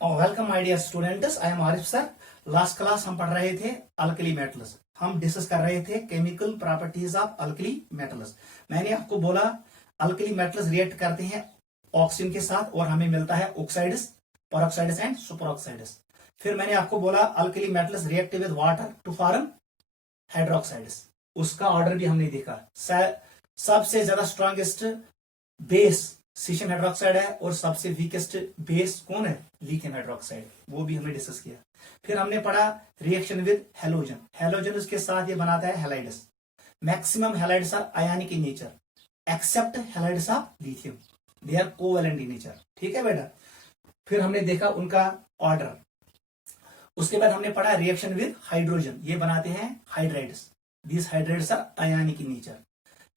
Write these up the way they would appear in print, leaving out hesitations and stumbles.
Welcome my dear students, I am Arif sir. Last class हम पढ़ रहे थे अल्कली मेटल्स। हम डिस्कस कर रहे थे chemical properties of alkali metals. मैंने आपको बोला अल्कली मेटल्स रिएक्ट करते हैं ऑक्सीजन के साथ और हमें मिलता है oxides, peroxides and super oxides. फिर मैंने आपको बोला alkali metals react with water to form hydroxides. उसका ऑर्डर भी हमने देखा। सबसे ज्यादा स्ट्रॉन्गेस्ट बेस सीशियम हाइड्रोक्साइड है और सबसे वीकेस्ट बेस कौन है? Lithium hydroxide. वो भी हमने डिस्कस किया। फिर हमने पढ़ा रिएक्शन विद हेलोजन। हेलोजन उसके साथ ये बनाता है halides. Maximum halides are ionic in nature except halides of lithium, they are covalent in nature. ठीक है बेटा। फिर हमने देखा उनका ऑर्डर। उसके बाद हमने पढ़ा रिएक्शन विद हाइड्रोजन, ये बनाते हैं hydrides. These hydrides are ionic in nature.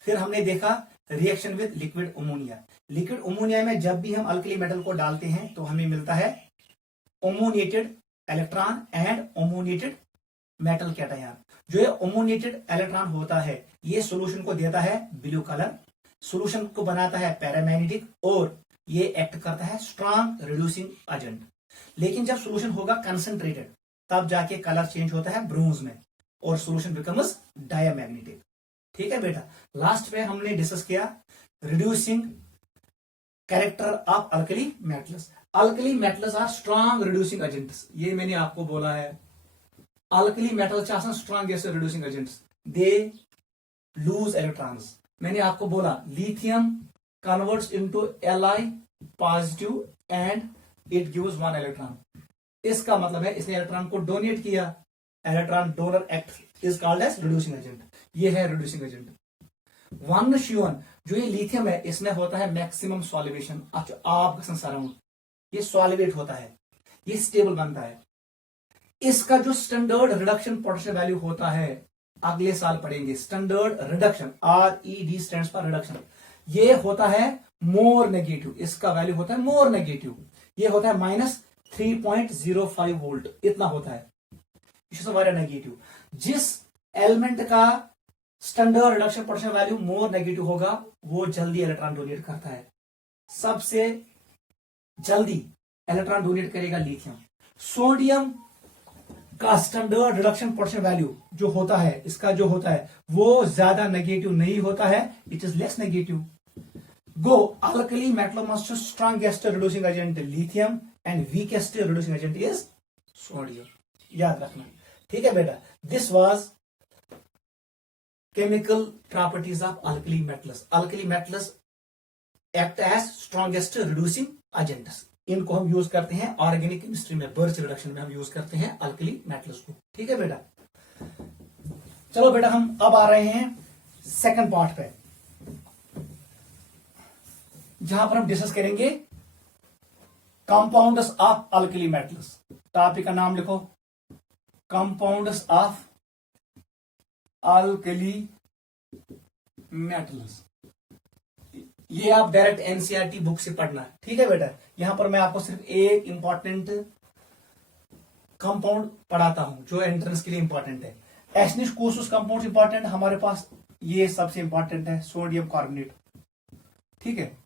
फिर हमने देखा reaction with liquid ammonia. Liquid ammonia में जब भी हम अल्कली मेटल को डालते हैं तो हमें मिलता है ammoniated electron and ammoniated metal cation. जो ये अमोनिएटेड इलेक्ट्रॉन होता है ये सॉल्यूशन को देता है ब्लू कलर, सॉल्यूशन को बनाता है पैरामैग्नेटिक और ये एक्ट करता है स्ट्रॉन्ग रिड्यूसिंग एजेंट। लेकिन जब सॉल्यूशन होगा कंसंट्रेटेड तब जाके कलर चेंज होता है ब्रोंज में और सॉल्यूशन बिकम्स डायमैग्नेटिक। ठीक है बेटा। लास्ट में हमने डिस्कस किया reducing character of alkali metals. Alkali metals are strong reducing agents. ये मैंने आपको बोला है alkali metals are strongest reducing agents, they lose electrons. मैंने आपको बोला lithium converts into Li positive and it gives 1 electron. इसका मतलब है इसने इलेक्ट्रॉन को डोनेट किया। Electron donor act is called as reducing agent. ये है रिड्यूसिंग एजेंट। वन शियोन जो ये लिथियम है इसमें होता है मैक्सिमम सॉल्वेशन। अच्छा आप सराउंड ये सॉल्वेट होता है, ये स्टेबल बनता है। इसका जो स्टैंडर्ड रिडक्शन पोटेंशियल वैल्यू होता है अगले साल पढ़ेंगे। Standard reduction RED stands for reduction. ये होता है मोर नेगेटिव। इसका वैल्यू होता है मोर नेगेटिव। ये होता है -3.05 वोल्ट, इतना होता है। नेगेटिव। जिस एलिमेंट का standard reduction potential value more negative होगा वो जल्दी इलेक्ट्रॉन डोनेट करता है। सबसे जल्दी इलेक्ट्रॉन डोनेट करेगा लिथियम। सोडियम का स्टैंडर्ड रिडक्शन पोटेंशियल वैल्यू जो होता है इसका जो होता है वो ज्यादा नेगेटिव नहीं होता है, it is less negative. Go alkali metal most strongest reducing agent lithium and weakest reducing agent is sodium. याद रखना। ठीक है बेटा। This was chemical properties of alkali metals. Alkali metals act as strongest reducing agents. इनको हम use करते हैं organic chemistry में, बर्च रिडक्शन में हम यूज करते हैं अल्कली मेटल्स को। ठीक है बेटा। चलो बेटा हम अब आ रहे हैं सेकंड पार्ट पे, जहां पर हम डिस्कस करेंगे compounds of alkali metals. Topic का नाम लिखो, कंपाउंड्स ऑफ अल्कली मेटल्स। ये आप डायरेक्ट एनसीईआरटी बुक से पढ़ना है। ठीक है बेटा। यहां पर मैं आपको सिर्फ एक इंपॉर्टेंट कंपाउंड पढ़ाता हूं जो एंट्रेंस के लिए इंपॉर्टेंट है। एस्निश कोसुस कंपाउंड इंपॉर्टेंट हमारे पास, ये सबसे इंपॉर्टेंट है सोडियम कार्बोनेट। ठीक है।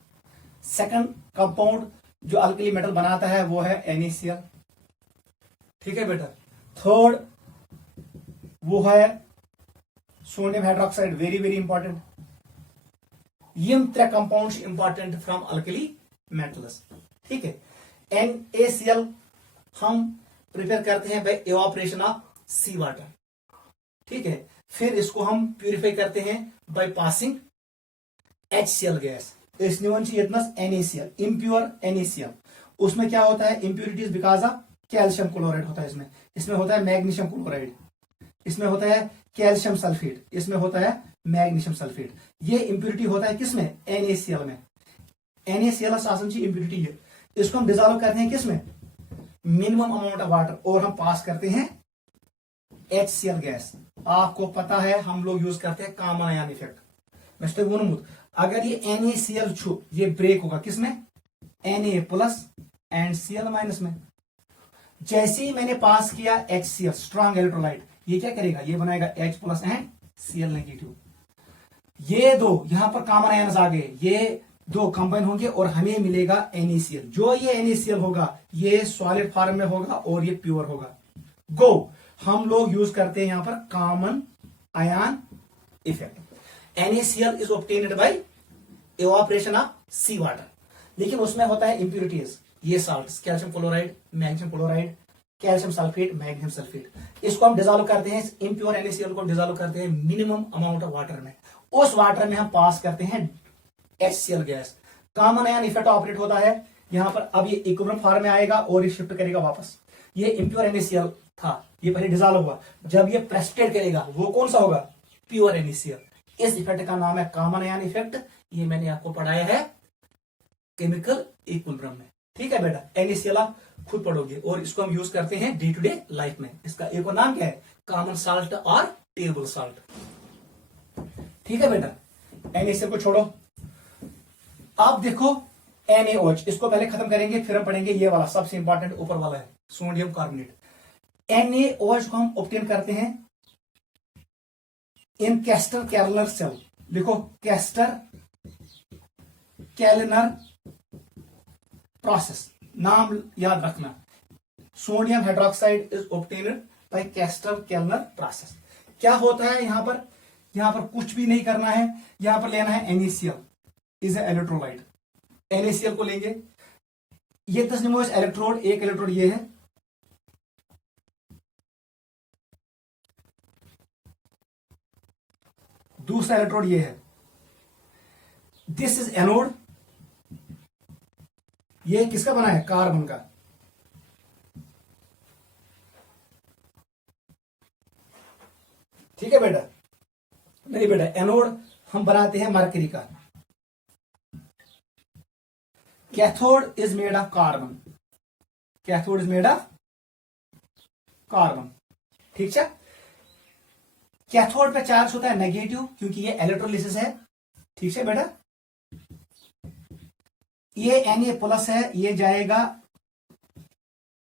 सेकंड कंपाउंड जो अल्कली मेटल बनाता है वो है NaCl। ठीक है बेटा। थर्ड वो है sodium hydroxide, very very important. यम 3 compounds important from alkali metals. ठीक है। NaCl हम प्रिपेयर करते हैं by evaporation of sea water. ठीक है। फिर इसको हम प्यूरिफाई करते हैं by passing HCl gas. NaCl impure NaCl। उसमें क्या होता है? Impurities because of calcium chloride होता है इसमें। इसमें होता है मैग्नीशियम क्लोराइड, इसमें होता है कैल्शियम सल्फेट, इसमें होता है मैग्नीशियम सल्फेट। ये इंप्यूरिटी होता है किसमें? NaCl में। NaCl सासन की इंप्यूरिटी है। इसको हम डिजोल्व करते हैं किसमें? मिनिमम अमाउंट ऑफ वाटर और हम पास करते हैं HCl गैस। आपको पता है हम लोग यूज करते हैं कॉमन आयन इफेक्ट। मिस्टर वोनमुत अगर ये NaCl छू ये ब्रेक होगा किसमें? Na+ एंड Cl- में। जैसे ही मैंने पास किया HCl स्ट्रॉन्ग इलेक्ट्रोलाइट, ये क्या करेगा? ये बनाएगा H+ एंड Cl-। ये दो यहां पर कॉमन आयन्स आ गए, ये दो कंबाइन होंगे और हमें मिलेगा NaCl। जो ये NaCl होगा ये सॉलिड फॉर्म में होगा और ये प्योर होगा। गो हम लोग यूज करते हैं यहां पर common ion effect. NaCl is obtained by evaporation of sea water, लेकिन उसमें होता है इंप्यूरिटीज, ये salts, calcium chloride, magnesium chloride, calcium sulphate, magnesium sulphate. इसको हम डिजोल्व करते हैं, इम्प्योर NaCl को डिजोल्व करते हैं मिनिमम अमाउंट ऑफ वाटर में। उस वाटर में हम पास करते हैं HCl gas. Common ion effect operate होता है यहां पर। अब ये इक्विलिब्रियम फॉर्म में आएगा और ये शिफ्ट करेगा वापस। ये इम्प्योर NaCl था, ये पहले डिजोल्व हुआ, जब ये प्रेसिपिटेट करेगा वो कौन सा होगा? Pure NaCl। इस इफेक्ट का नाम है कॉमन आयन इफेक्ट। ये मैंने आपको पढ़ाया है केमिकल इक्विलिब्रियम में। ठीक है बेटा, NaCl आप खुद पढ़ोगे और इसको हम यूज करते हैं डे टू डे लाइफ में। इसका एक और नाम क्या है? कॉमन साल्ट और टेबल साल्ट। ठीक है बेटा, NaCl को छोड़ो। आप देखो NaOH, इसको पहले खत्म करेंगे फिर हम पढ़ेंगे ये वाला सबसे इंपॉर्टेंट ऊपर वाला है सोडियम कार्बोनेट। NaOH को हम ऑब्टेन करते हैं इन कैस्टर कैलनर सेल। लिखो कैस्टर कैलनर प्रोसेस, नाम याद रखना। Sodium hydroxide is obtained by Castner Kellner process. क्या होता है यहां पर? यहां पर कुछ भी नहीं करना है, यहां पर लेना है NaCl इज इलेक्ट्रोलाइट। NaCl को लेंगे, ये तस्नीमोस इलेक्ट्रोड, एक इलेक्ट्रोड ये है, दूसरा इलेक्ट्रोड ये है, दिस इज एनोड। ये किसका बना है? कार्बन का। ठीक है बेटा, नहीं बेटा, एनोड हम बनाते हैं मरकरी का। Cathode is made of carbon, cathode is made of carbon. ठीक है, कैथोड पे चार्ज होता है नेगेटिव क्योंकि ये इलेक्ट्रोलिसिस है। ठीक है बेटा, ये Na+ है, ये जाएगा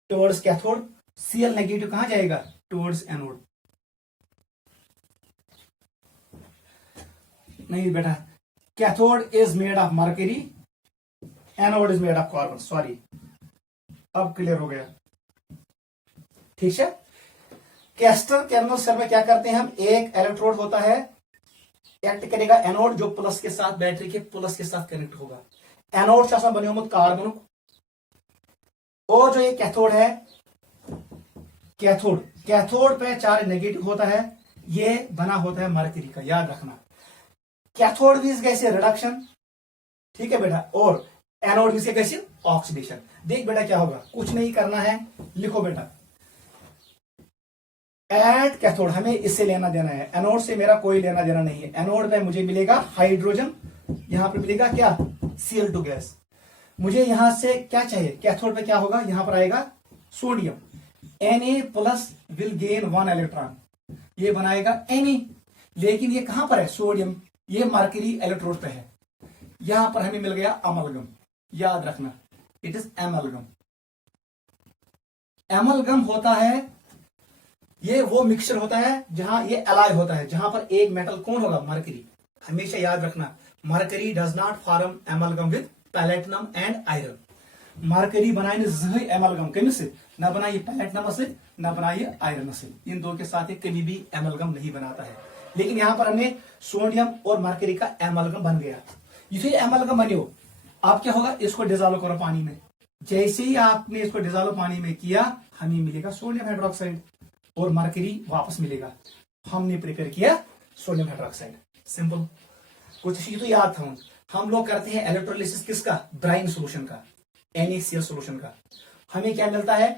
टुवर्ड्स कैथोड। Cl नेगेटिव कहां जाएगा? Towards anode. नहीं बेटा, cathode is made of mercury, anode is made of carbon. Sorry, अब क्लियर हो गया। ठीक है, कैस्टर कैलनर सेल में क्या करते हैं हम? एक इलेक्ट्रोड होता है, एक्ट करेगा एनोड, जो प्लस के साथ, बैटरी के प्लस के साथ कनेक्ट होगा। एनोड से बने होमत कार्बन, और जो ये कैथोड है, कैथोड, कैथोड पे चार्ज नेगेटिव होता है, ये बना होता है मरकरी का, याद रखना। कैथोड भी कैसे? रिडक्शन। ठीक है बेटा, और एनोड भी कैसे? ऑक्सीडेशन। देख बेटा क्या होगा, कुछ नहीं करना है, लिखो बेटा एट कैथोड, हमें इससे लेना देना है, एनोड से मेरा कोई लेना देना नहीं है। एनोड पे मुझे मिलेगा हाइड्रोजन, यहां पर मिलेगा क्या? Cl2 gas. मुझे यहां से क्या चाहिए? कैथोड पे क्या होगा? यहां पर आएगा sodium. Na+ will gain 1 electron, ये बनाएगा Na, लेकिन ये कहां पर है? सोडियम, ये मरकरी इलेक्ट्रोड पे है। यहां पर हमें मिल गया अमलगम, याद रखना, इट इज एमलगम। एमलगम होता है, ये वो मिक्सचर होता है जहां ये एलाय होता है, जहां पर एक मेटल कौन होगा? मरकरी। हमेशा याद रखना, mercury does not form amalgam with platinum and iron. Mercury बनाए जहई एमलगम कमिस न बनाइए प्लैटिनम से, न बनाइए आयरन से, इन दो के साथ कभी भी एमलगम नहीं बनाता है। लेकिन यहां पर हमने सोडियम और मरकरी का एमलगम बन गया। ये एमलगम बनियो, आप क्या होगा? इसको डिजोल्व करो पानी में। जैसे ही आपने इसको डिजोल्व पानी में किया, हमें मिलेगा सोडियम हाइड्रोक्साइड और मरकरी वापस मिलेगा। हमने प्रिपेयर किया सोडियम हाइड्रोक्साइड। सिंपल, कुछ तो याद था। हम लोग करते हैं इलेक्ट्रोलिसिस किसका? ब्राइन सोल्यूशन का, NaCl सोल्यूशन का। हमें क्या मिलता है?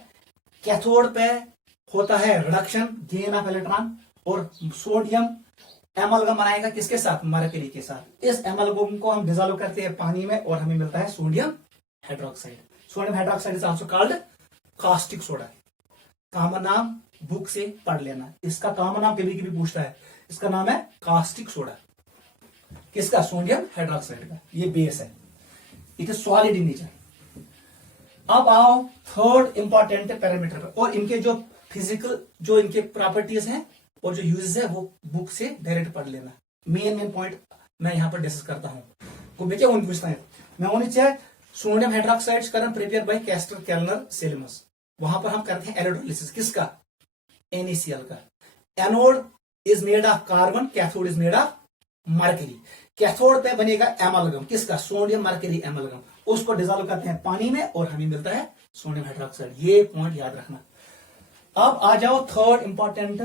कैथोड पे होता है रिडक्शन, गेन ऑफ इलेक्ट्रॉन, और सोडियम एमलगम बनाएगा किसके साथ? मरकरी के साथ। इस एमलगम को हम डिजोल्व करते हैं पानी में और हमें मिलता है sodium hydroxide. Sodium hydroxide is also called caustic soda. Common नाम बुक से पढ़ लेना, इसका कॉमन नाम कभी कभी पूछता है, इसका नाम है कास्टिक सोडा। किसका? सोडियम हाइड्रोक्साइड का। ये बेस है, it is solid in nature. अब आओ थर्ड इंपॉर्टेंट पैरामीटर पर, और इनके जो फिजिकल जो इनके प्रॉपर्टीज हैं और जो यूजेस है वो बुक से डायरेक्ट पढ़ लेना। मेन पॉइंट मैं यहां पर डिस्कस करता हूं। मैं क्या पूछता है, मैं वन सोडियम हाइड्रोक्साइड कर प्रिपेयर बाय कैस्टर केल्नर सेल्मस। वहां पर हम करते हैं एलोडोलिसिस, किसका, NaCl का। Anode is made of carbon, cathode is made of mercury. Cathode पे बनेगा एमालगम, किसका, सोडियम मरकरी एमालगम। उसको डिजोल्व करते हैं पानी में और हमें मिलता है सोडियम हाइड्रोक्साइड। ये पॉइंट याद रखना। अब आ जाओ थर्ड इंपॉर्टेंट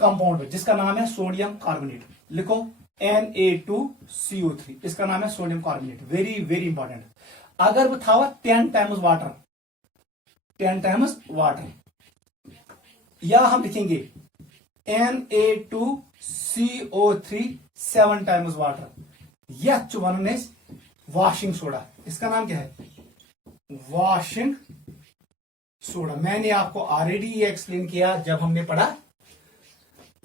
कंपाउंड जिसका नाम है सोडियम कार्बोनेट। लिखो Na2CO3, इसका नाम है sodium carbonate. Very very important. अगर वो था 10 टाइम्स वाटर, 10 टाइम्स वाटर, या हम लिखेंगे Na2CO3 7 टाइम्स वाटर, यह वन वॉशिंग सोडा। इसका नाम क्या है, वॉशिंग सोडा। मैंने आपको ऑलरेडी ये एक्सप्लेन किया जब हमने पढ़ा,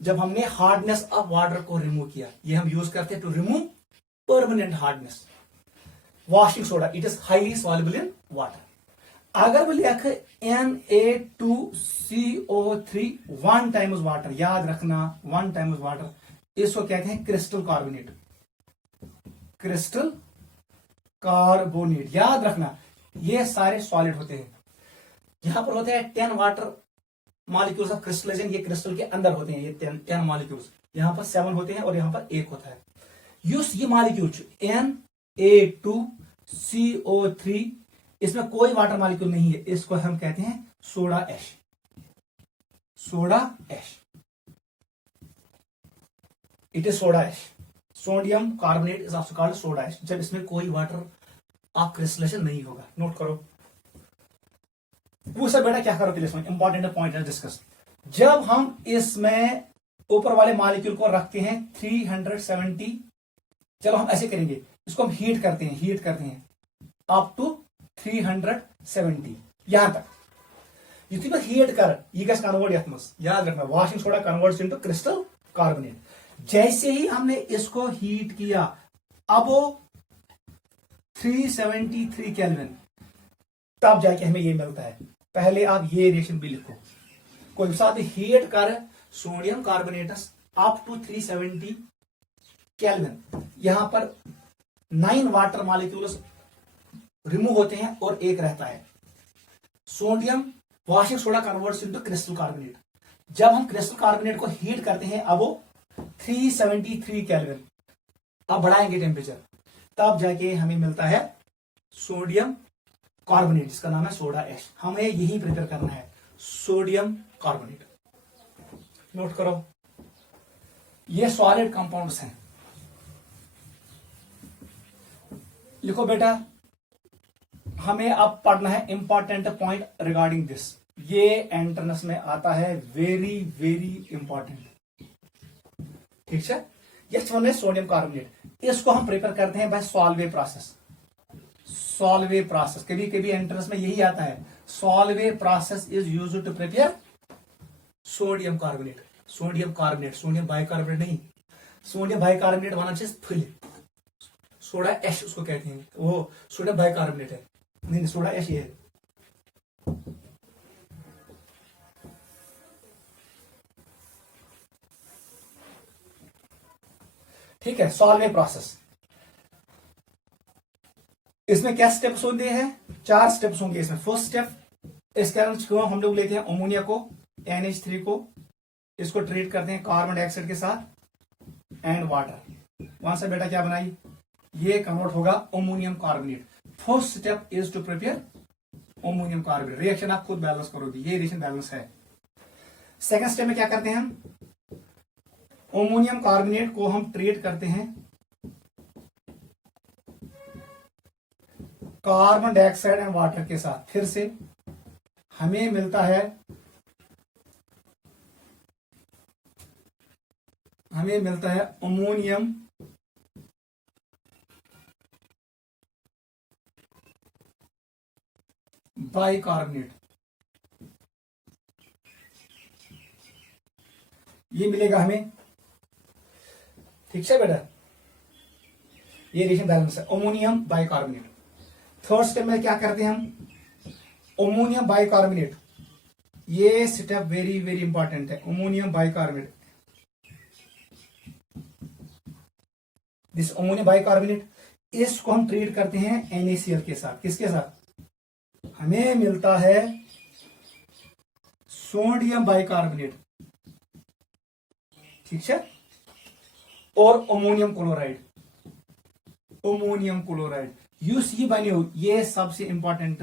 जब हमने हार्डनेस ऑफ वाटर को रिमूव किया। ये हम यूज करते हैं to remove permanent hardness. Washing soda, it is highly soluble in water. अगर वो लिख Na2CO3 1 टाइम्स वाटर, याद रखना 1 टाइम्स वाटर, इसको कहते हैं क्रिस्टल कार्बोनेट। क्रिस्टल कार्बोनेट, याद रखना ये सारे सॉलिड होते हैं। यहां पर होते हैं 10 वाटर मॉलिक्यूल्स ऑफ क्रिस्टलाइजेशन, ये क्रिस्टल के अंदर होते हैं, ये 10 मॉलिक्यूल्स। यहां पर 7 होते हैं और यहां पर 1 होता है। ये मॉलिक्यूल Na2CO3, इसमें कोई वाटर मॉलिक्यूल नहीं है, इसको हम कहते हैं soda ash. Soda ash, it is soda ash. Sodium carbonate is also called soda ash, जब इसमें कोई वाटर ऑफ क्रिस्टलाइजेशन नहीं होगा। नोट करो। वो सब बेटा क्या करो, इसमें इंपॉर्टेंट पॉइंट है डिस्कस। जब हम इसमें ऊपर वाले मॉलिक्यूल को रखते हैं 370, चलो हम ऐसे करेंगे, इसको हम हीट करते हैं अप टू 370, यहां तक। युथी बस हीट कर ये गस कन्वर्ट यथ मस, याद रखना washing soda converts into crystal carbonate. जैसे ही हमने इसको हीट किया, अब वो 373 केल्विन, तब जाके हमें ये मिलता है। पहले आप ये रिएक्शन भी लिखो। कोई साथ हीट कर सोडियम कार्बोनेटस अप टू 370 केल्विन, यहां पर 9 वाटर मॉलिक्यूल्स रिमूव होते हैं और 1 रहता है। Sodium washing soda converts into crystal carbonate. जब हम क्रिस्टल कार्बोनेट को हीट करते हैं, अब वो 373 केल्विन, अब बढ़ाएंगे टेम्परेचर, तब जाके हमें मिलता है सोडियम कार्बोनेट, जिसका नाम है सोडा ऐश। हमें यही प्रिपेयर करना है, सोडियम कार्बोनेट। नोट करो, ये सॉलिड कंपाउंड्स हैं। लिखो बेटा, हमें अब पढ़ना है इंपॉर्टेंट पॉइंट रिगार्डिंग दिस। ये एंट्रेंस में आता है, वेरी वेरी इंपॉर्टेंट। ठीक है, यस वन है सोडियम कार्बोनेट। इसको हम प्रिपेयर करते हैं by Solvay process. Solvay process, कभी कभी एंट्रेंस में यही आता है, Solvay process is used to prepare sodium carbonate. Sodium carbonate, sodium bicarbonate नहीं, सोडियम बाइकार्बोनेट वाला चीज फुल सोडा ऐश उसको कहते हैं, वो सोडियम बाइकार्बोनेट है। नहीं, सोडा ऐश ये है। ठीक है, सॉल्वे प्रोसेस, इसमें क्या स्टेप्स होते हैं, 4 स्टेप्स होंगे इसमें। फर्स्ट स्टेप, इस कारण हम लोग लेते हैं अमोनिया को, NH3 को, इसको ट्रीट करते हैं कार्बन डाइऑक्साइड के साथ एंड वाटर। वहां से बेटा क्या बनाई, ये कन्वर्ट होगा ammonium carbonate. First step is to prepare ammonium carbonate. Reaction आप खुद बैलेंस करोगे, ये रिएक्शन बैलेंस है। सेकेंड स्टेप में क्या करते हैं हम, अमोनियम कार्बोनेट को हम ट्रीट करते हैं कार्बन डाइऑक्साइड एंड वाटर के साथ। फिर से हमें मिलता है अमोनियम बाइकार्बोनेट। ये मिलेगा हमें, ठीक है बेटा, ये रिएक्शन बैलेंस है, अमोनियम बाइकार्बोनेट। थर्ड स्टेप में क्या करते हैं हम, अमोनियम बाइकार्बोनेट, ये स्टेप वेरी वेरी इंपॉर्टेंट है। Ammonium bicarbonate, this ammonium bicarbonate इसको हम ट्रीट करते हैं NaCl के साथ। किसके साथ? हमें मिलता है सोडियम बाइकार्बोनेट, ठीक है, और ammonium chloride. Ammonium chloride use ये बनो, ये सबसे इंपॉर्टेंट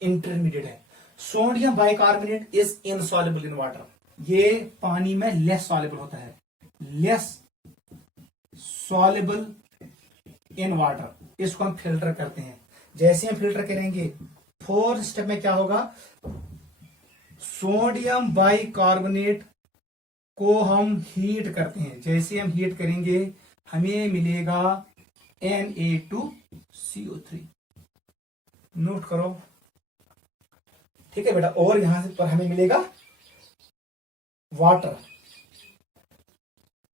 इंटरमीडिएट है। Sodium bicarbonate is insoluble in water, ये पानी में लेस सॉल्युबल होता है, लेस सॉल्युबल इन वाटर। इसको हम फिल्टर करते हैं। जैसे हम फिल्टर करेंगे, फोर्थ स्टेप में क्या होगा, सोडियम बाइकार्बोनेट को हम हीट करते हैं। जैसे हम हीट करेंगे हमें मिलेगा Na2CO3। नोट करो, ठीक है बेटा। और यहां से पर हमें मिलेगा water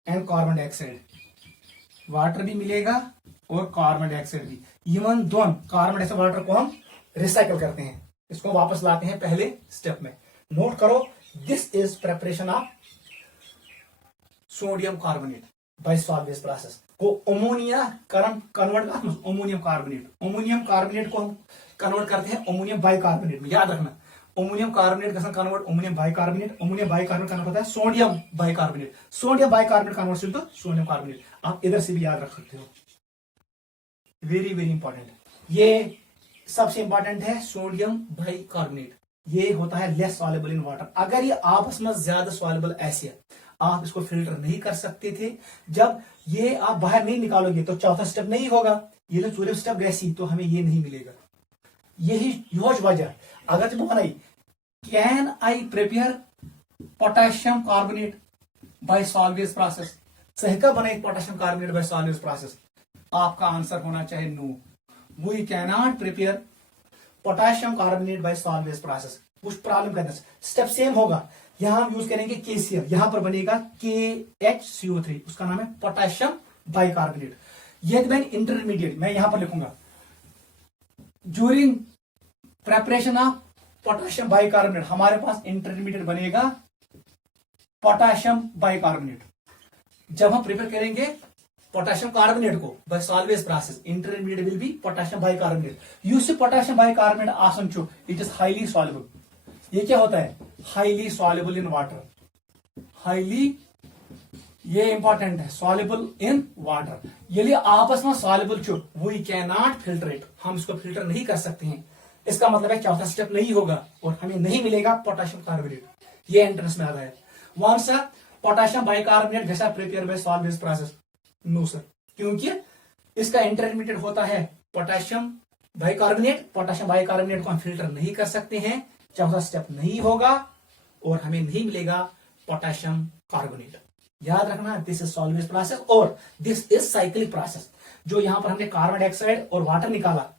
and carbon dioxide, water भी मिलेगा और कार्बन डाइऑक्साइड भी। इवन दोनों कार्बन डाइऑक्साइड वाटर को हम रिसाइकल करते हैं, इसको वापस लाते हैं पहले स्टेप में। नोट करो, this is preparation of sodium carbonate by salvage process को ammonia convert ammonium carbonate. Ammonium carbonate को हम कन्वर्ट करते हैं अमोनियम बाइकार्बोनेट में। याद रखना, अमोनियम कार्बोनेट का convert ammonium bicarbonate, ammonium bicarbonate convert होता है sodium bicarbonate, sodium bicarbonate convert to sodium carbonate. आप इधर से भी याद रख सकते हो, वेरी वेरी इंपॉर्टेंट। ये सबसे इंपॉर्टेंट है सोडियम बाइकार्बोनेट, ये होता है लेस सॉल्युबल इन वाटर। अगर ये आपस में ज्यादा सॉल्युबल ऐसे है, आप इसको फिल्टर नहीं कर सकते थे। जब ये आप बाहर नहीं निकालोगे तो चौथा स्टेप नहीं होगा, ये जो चौथा स्टेप गैसी, तो हमें ये नहीं मिलेगा। यही योज वजह। अगर तुम बनाई, can I prepare potassium carbonate by salvage process, सही का बनाई potassium carbonate by salvage process? आपका आंसर होना चाहिए no, we can not prepare potassium carbonate by salvage process. कुछ प्रॉब्लम करना, स्टेप सेम होगा। यहां हम यूज करेंगे KCl, यहां पर बनेगा KHCO3, उसका नाम है पोटेशियम बाइकार्बोनेट। ये मैंने इंटरमीडिएट मैं यहां पर लिखूंगा, during preparation of potassium bicarbonate हमारे पास इंटरमीडिएट बनेगा पोटेशियम बाइकार्बोनेट। जब हम प्रिपेयर करेंगे पोटेशियम कार्बोनेट को by salvage process, intermediate will be potassium bicarbonate. Use potassium bicarbonate आसन चो, इट इज हाईली सॉल्युबल। ये क्या होता है? Highly soluble in water. Highly, ये इंपॉर्टेंट है, सॉल्युबल इन वाटर। यदि आपस में सॉल्युबल चो, we can not filter it, हम इसको फिल्टर नहीं कर सकते हैं। इसका मतलब है चौथा स्टेप नहीं होगा और हमें नहीं मिलेगा पोटेशियम कार्बोनेट। ये एंट्रेंस में आता है। वन सर, पोटेशियम बाइकार्बोनेट जैसा prepare by salvage process? No sir, क्योंकि इसका इंटरमीडिएट होता है पोटेशियम बाइकार्बोनेट। पोटेशियम बाइकार्बोनेट को हम फिल्टर नहीं कर सकते हैं, चौथा स्टेप नहीं होगा और हमें नहीं मिलेगा पोटेशियम कार्बोनेट। याद रखना, दिस इज सॉल्वेज प्रोसेस और दिस इज साइक्लिक प्रोसेस। जो यहां पर हमने कार्बन डाइऑक्साइड और वाटर निकाला,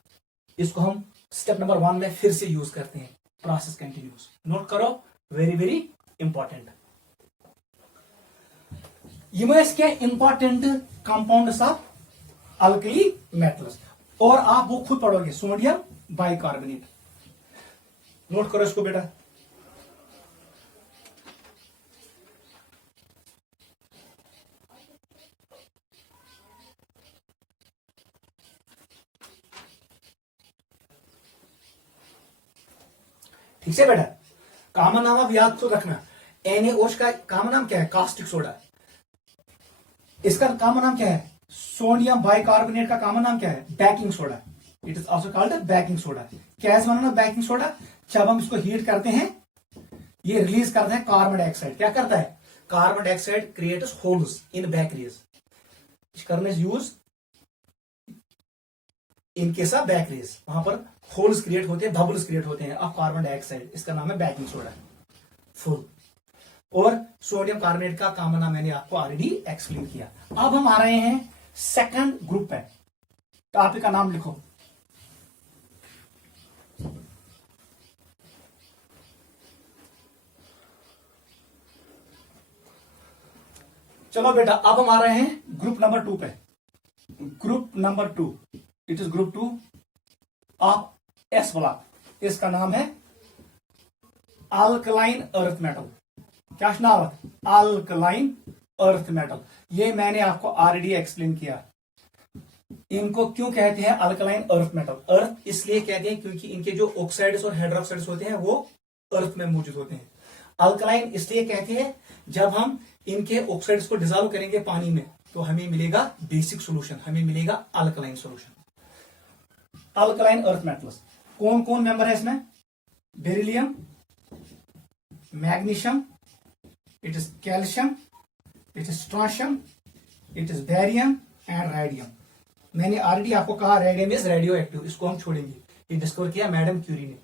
इसको हम स्टेप नंबर 1 में फिर से यूज करते हैं। Process continuous. नोट करो, वेरी वेरी इंपॉर्टेंट। ये important compounds of alkali metals, और आप वो खुद पढ़ोगे, सोडियम बाइकार्बोनेट। नोट करो इसको बेटा। ठीक है बेटा, कॉमन नाम आप याद तो रखना। NaOH का कॉमन नाम क्या है? Caustic soda. इसका कॉमन नाम क्या है? सोडियम बाइकार्बोनेट का कॉमन नाम क्या है? Baking soda. It is also called baking soda. कैसे बनाना बेकिंग सोडा? जब हम इसको हीट करते हैं, ये रिलीज करता है कार्बन डाइऑक्साइड। क्या करता है? Carbon dioxide creates holes in bakeries. करने use in case of bakeries, वहां पर होल्स क्रिएट होते हैं, बबल्स क्रिएट होते हैं ऑफ कार्बन डाइऑक्साइड। इसका नाम है बेकिंग सोडा। फुल। और सोडियम कार्बोनेट का कॉमन नाम मैंने आपको ऑलरेडी एक्सप्लेन किया। अब हम आ रहे हैं सेकंड ग्रुप पे। टॉपिक का नाम लिखो, चलो बेटा, अब हम आ रहे हैं ग्रुप नंबर 2 पे। Group number 2, it is group 2 of S block. इसका नाम है अल्कलाइन अर्थ मेटल। क्या नाम है? Alkaline earth metal. ये मैंने आपको ऑलरेडी एक्सप्लेन किया। इनको क्यों कहते हैं अल्कलाइन अर्थ मेटल? अर्थ इसलिए कहते हैं क्योंकि इनके जो ऑक्साइड्स और हाइड्रोक्साइड्स होते हैं वो अर्थ में मौजूद होते हैं। अल्कलाइन इसलिए कहते हैं जब हम इनके ऑक्साइड्स को डिजोल्व करेंगे पानी में तो हमें मिलेगा बेसिक सॉल्यूशन, हमें मिलेगा alkaline solution. Alkaline earth metals कौन कौन मेंबर है इसमें? Beryllium, magnesium, it is calcium, it is strontium, it is barium and radium. मैंने ऑलरेडी आपको कहा रेडियम इज रेडियो एक्टिव, इसको हम छोड़ेंगे, ये डिस्कवर किया मैडम क्यूरी ने।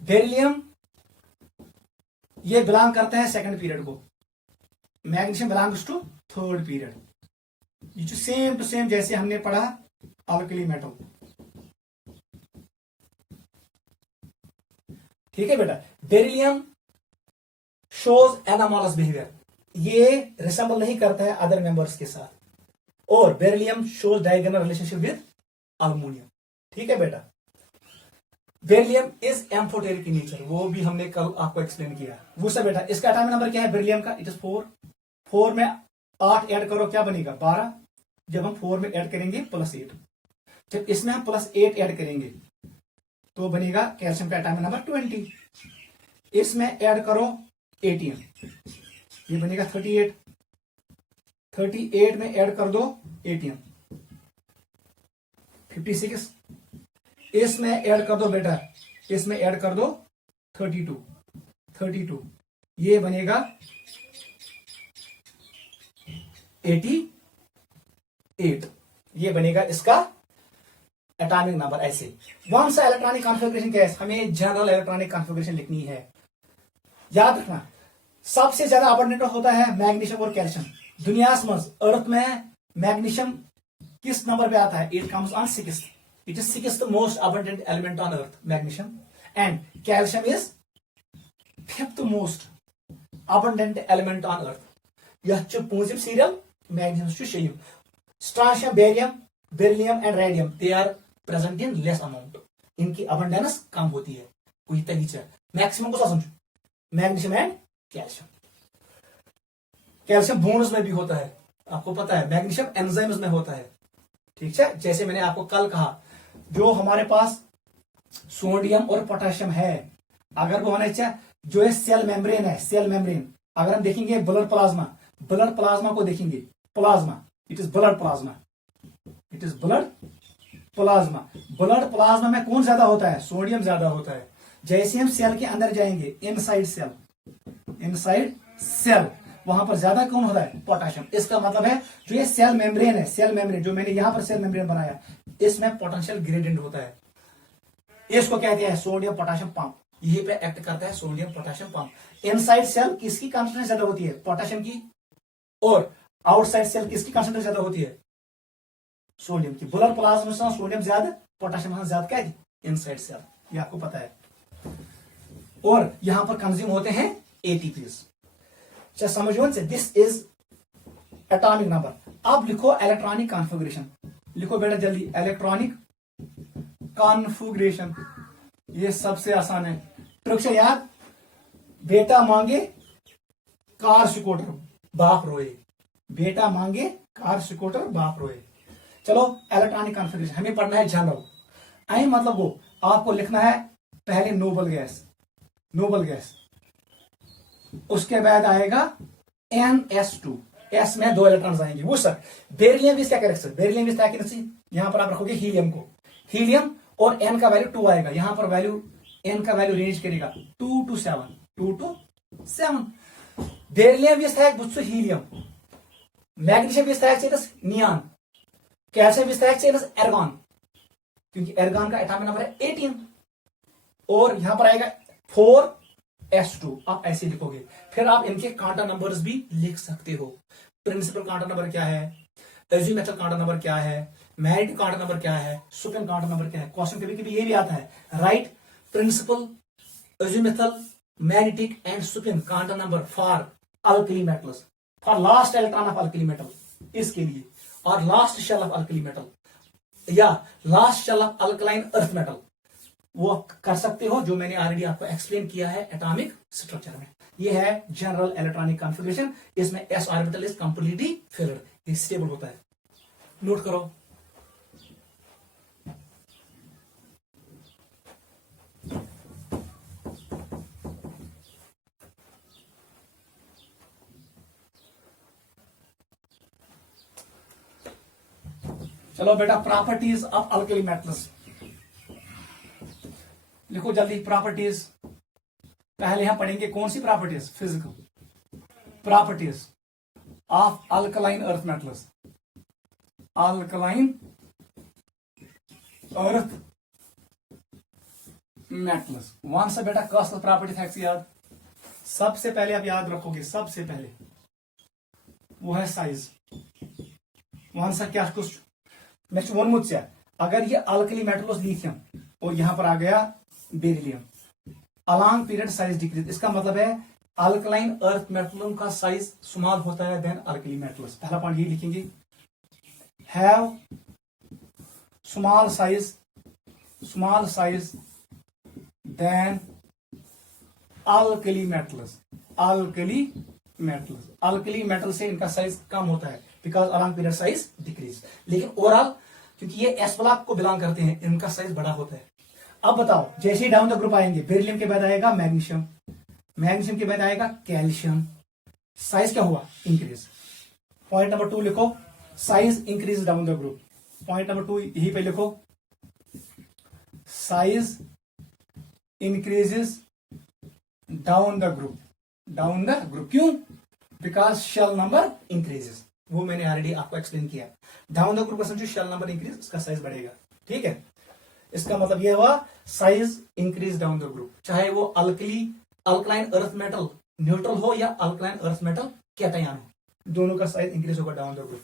बेरिलियम ये बिलोंग करता है सेकंड पीरियड को, magnesium belongs to third period. ये जो सेम टू सेम जैसे हमने पढ़ा अल्कली मेटल। ठीक है बेटा। बेरिलियम शोज एनामोलस बिहेवियर, ये रिसेंबल नहीं करता है अदर मेंबर्स के साथ, और beryllium shows diagonal relationship with aluminium. ठीक है बेटा। Beryllium is amphoteric in nature, वो भी हमने कल आपको एक्सप्लेन किया। वो सब बेटा इसका एटॉमिक नंबर क्या है बेरिलियम का? It is 4। 4 में 8 ऐड करो क्या बनेगा? 12। जब हम 4 में ऐड करेंगे +8, जब इसमें हम +8 ऐड करेंगे तो बनेगा कैल्शियम का एटॉमिक नंबर 20। इसमें ऐड करो 18, ये बनेगा 38। 38 में ऐड कर दो 18, 56। इसमें ऐड कर दो बेटा, इसमें ऐड कर दो 32, ये बनेगा 88, ये बनेगा इसका एटॉमिक नंबर। ऐसे कौन सा इलेक्ट्रॉनिक कॉन्फ़िगरेशन क्या है? हमें जनरल इलेक्ट्रॉनिक कॉन्फ़िगरेशन लिखनी है। याद रखना सबसे ज्यादा अबंडेंट होता है मैग्नीशियम और कैल्शियम। दुनिया अर्थ में मैग्नीशियम किस नंबर पे आता है? It comes on 6th। It is 6th most abundant element on earth, magnesium, and calcium is 5th most abundant element on earth. यह पूंजिम सीरियल मैग्नीशियम टू शेयम, strontium, barium, beryllium and radium they are present in less amount, इनकी abundance कम होती है। कोई तरीका मैक्सिमम को समझो, magnesium and calcium. Calcium bones में भी होता है, आपको पता है। मैग्नीशियम एंजाइम्स में होता है। ठीक है, जैसे मैंने आपको कल कहा जो हमारे पास सोडियम और पोटेशियम है, अगर वो होना चाहिए जो है सेल मेम्ब्रेन है, सेल मेम्ब्रेन। अगर हम देखेंगे ब्लड प्लाज्मा को देखेंगे, plasma, it is blood plasma, it is blood plasma. Blood plasma में कौन ज्यादा होता है? सोडियम ज्यादा होता है। जैसे हम सेल के अंदर जाएंगे, इनसाइड सेल, वहां पर ज्यादा कौन होता है? पोटेशियम। इसका मतलब है जो ये सेल मेम्ब्रेन है, सेल मेम्ब्रेन जो मैंने यहां पर सेल मेम्ब्रेन बनाया, इसमें पोटेंशियल ग्रेडियंट होता है। इसको कहते हैं सोडियम पोटेशियम पंप। यही पे एक्ट करता है sodium potassium pump. Inside cell किसकी कॉन्सेंट्रेशन ज्यादा होती है? पोटेशियम की। और आउटसाइड सेल किसकी कॉन्सेंट्रेशन ज्यादा होती है? सोडियम की। ब्लड प्लाज्मा में सोडियम ज्यादा, पोटेशियम ज्यादा क्या है? इनसाइड सेल, ये आपको पता है। और यहां पर कंज्यूम होते हैं एटीपीज। समझो से दिस इज एटॉमिक नंबर। अब लिखो इलेक्ट्रॉनिक कॉन्फ़िगरेशन, लिखो बेटा जल्दी, इलेक्ट्रॉनिक कॉन्फ़िगरेशन। ये सबसे आसान है। ट्रिक याद, बेटा मांगे कार स्कूटर बाप रोए, बेटा मांगे कार स्कूटर बाप रोए। चलो इलेक्ट्रॉनिक कॉन्फ़िगरेशन हमें पढ़ना है जनरल। आई मतलब वो आपको लिखना है पहले नोबल गैस, उसके बाद आएगा NS2, एस में 2 इलेक्ट्रॉन्स आएंगे। वो सर बेरिलियम इज क्या करेक्ट? बेरिलियम इज क्या, यहां पर आप रखोगे हीलियम को, हीलियम, और N का वैल्यू 2 आएगा। यहां पर वैल्यू N का वैल्यू रेंज करेगा 2 to 7। Beryllium is helium, magnesium is neon, calcium is argon, क्योंकि एर्गॉन का एटॉमिक नंबर है 18, और यहां पर आएगा 4s2। आप ऐसे लिखोगे। फिर आप इनके कांटा नंबर्स भी लिख सकते हो। प्रिंसिपल कांटा नंबर क्या है, एजिमेथल कांटा नंबर क्या है, मैग्नेटिक कांटा नंबर क्या है, सुपिन कांटा नंबर क्या है। क्वेश्चन कभी कभी ये भी आता है, right principal, azimuthal, magnetic and spin quantum number for alkali metals, for last electron of alkali metal, इसके लिए, और last shell of alkali metal, या last shell of alkaline earth metal, वो कर सकते हो, जो मैंने ऑलरेडी आपको एक्सप्लेन किया है एटॉमिक स्ट्रक्चर में। ये है जनरल इलेक्ट्रॉनिक कॉन्फ़िगरेशन। इसमें s orbital is completely filled, ये स्टेबल होता है। नोट करो, चलो बेटा, प्रॉपर्टीज ऑफ अल्कली मेटल्स लिखो जल्दी। प्रॉपर्टीज पहले हम पढ़ेंगे कौन सी properties? Physical properties of alkaline earth metals. Alkaline earth metals one से बेटा कस प्रॉपर्टी थी याद। सबसे पहले आप याद रखोगे, सबसे पहले वो है साइज। वन सा क्या कुछ मे वोनमुत से, अगर ये अल्कली मेटल लिथियम और यहां पर आ गया beryllium, along period size decrease. इसका मतलब है अल्कलाइन अर्थ मेटलों का साइज स्मॉल होता है देन अल्कली मेटल्स। पहला पॉइंट ये लिखेंगे, have small size than alkali metals. Alkali metal से इनका साइज कम होता है because along period size decrease. लेकिन ओवरऑल क्योंकि ये एस ब्लॉक को बिलोंग करते हैं, इनका साइज बड़ा होता है। अब बताओ, जैसे ही डाउन द ग्रुप आएंगे, बेरिलियम के बाद आएगा मैग्नीशियम, मैग्नीशियम के बाद आएगा कैल्शियम, साइज क्या हुआ? इंक्रीज। पॉइंट नंबर 2 लिखो, size increase down the group. Point number 2 यही पे लिखो, size increases down the group. क्यों? Because shell number increases. वो मैंने ऑलरेडी आपको एक्सप्लेन किया। डाउन द ग्रुप का समझो शेल नंबर इंक्रीज, उसका साइज बढ़ेगा। ठीक है, इसका मतलब यह हुआ size increase down the group, चाहे वो अल्कलाइन अर्थ मेटल न्यूट्रल हो या अल्कलाइन अर्थ मेटल कैटायन हो, दोनों का साइज इंक्रीज होगा down the group.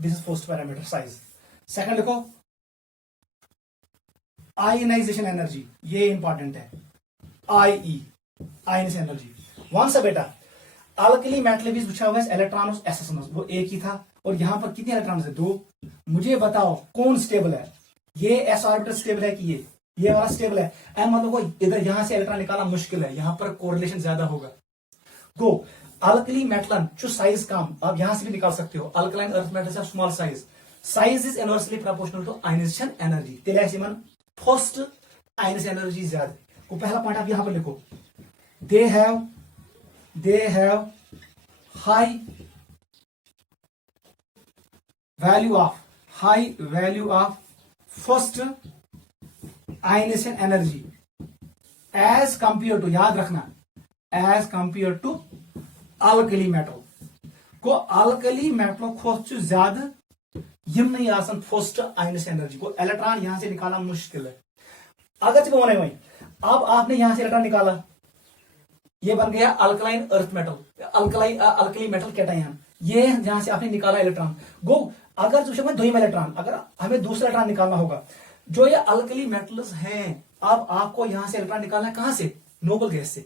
This is first parameter, size. Second लिखो, आयनाइजेशन एनर्जी, ये इंपॉर्टेंट है। आयनाइजेशन एनर्जी वन से बेटा, अल्कली मेटल भी पूछा हुआ है इलेक्ट्रॉन एस, वो एक ही था, और यहां पर कितने इलेक्ट्रॉन है? 2। मुझे बताओ कौन स्टेबल है? ये एस ऑर्बिटल स्टेबल है कि ये वाला स्टेबल है? एम मतलब वो इधर यहां से इलेक्ट्रॉन निकालना मुश्किल है, यहां पर कोरिलेशन ज्यादा होगा। गो अल्कली मेटल जो साइज कम, आप यहां से भी निकाल सकते हो। Alkaline earth metal small size is inversely proportional to ionization energy. तेरे फर्स्ट आयनाइजेशन एनर्जी ज्यादा। को पहला पॉइंट आप यहां पर लिखो, they have high value of first ionization energy as compare to, याद रखना, as compare to alkali metal. को अल्कली मेटल खोज ज्यादा यम नहीं आसान फर्स्ट आयनाइजेशन एनर्जी को, इलेक्ट्रॉन यहां से निकालना मुश्किल है। अगर जब वही अब आपने यहां से इलेक्ट्रॉन निकाला, ये बन गया alkaline earth metal, alkali metal cation. ये जहां से आपने निकाला इलेक्ट्रॉन। गो अगर दो इलेक्ट्रॉन, अगर हमें दूसरा इलेक्ट्रॉन निकालना होगा, जो ये अल्कली मेटल्स हैं, अब आपको यहां से इलेक्ट्रॉन निकालना है कहां से? नोबल गैस से,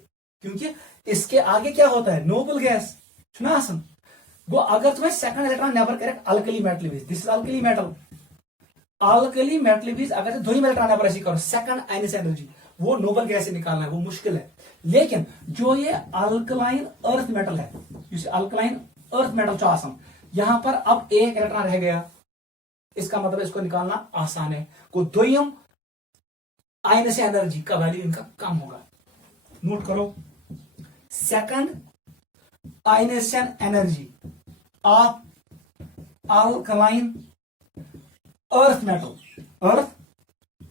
क्योंकि इसके आगे क्या होता है? Noble gas. सुना आसन? गो अगर तुम्हें second electron never correct alkali metal, this is alkali metal. अगर दो इलेक्ट्रॉन नेवर ऐसी करो, सेकंड आयनाइजेशन एनर्जी, वो नोबल गैस से निकालना है, वो मुश्किल है। लेकिन जो ये अल्कलाइन अर्थ मेटल है, अल्कलाइन अर्थ मेटल जो आसान, यहां पर अब एक इलेक्ट्रॉन रह गया, इसका मतलब इसको निकालना आसान है। को द्वयम आयनाइजेशन एनर्जी का वैल्यू इनका कम होगा। नोट करो, second ionization energy of alkaline earth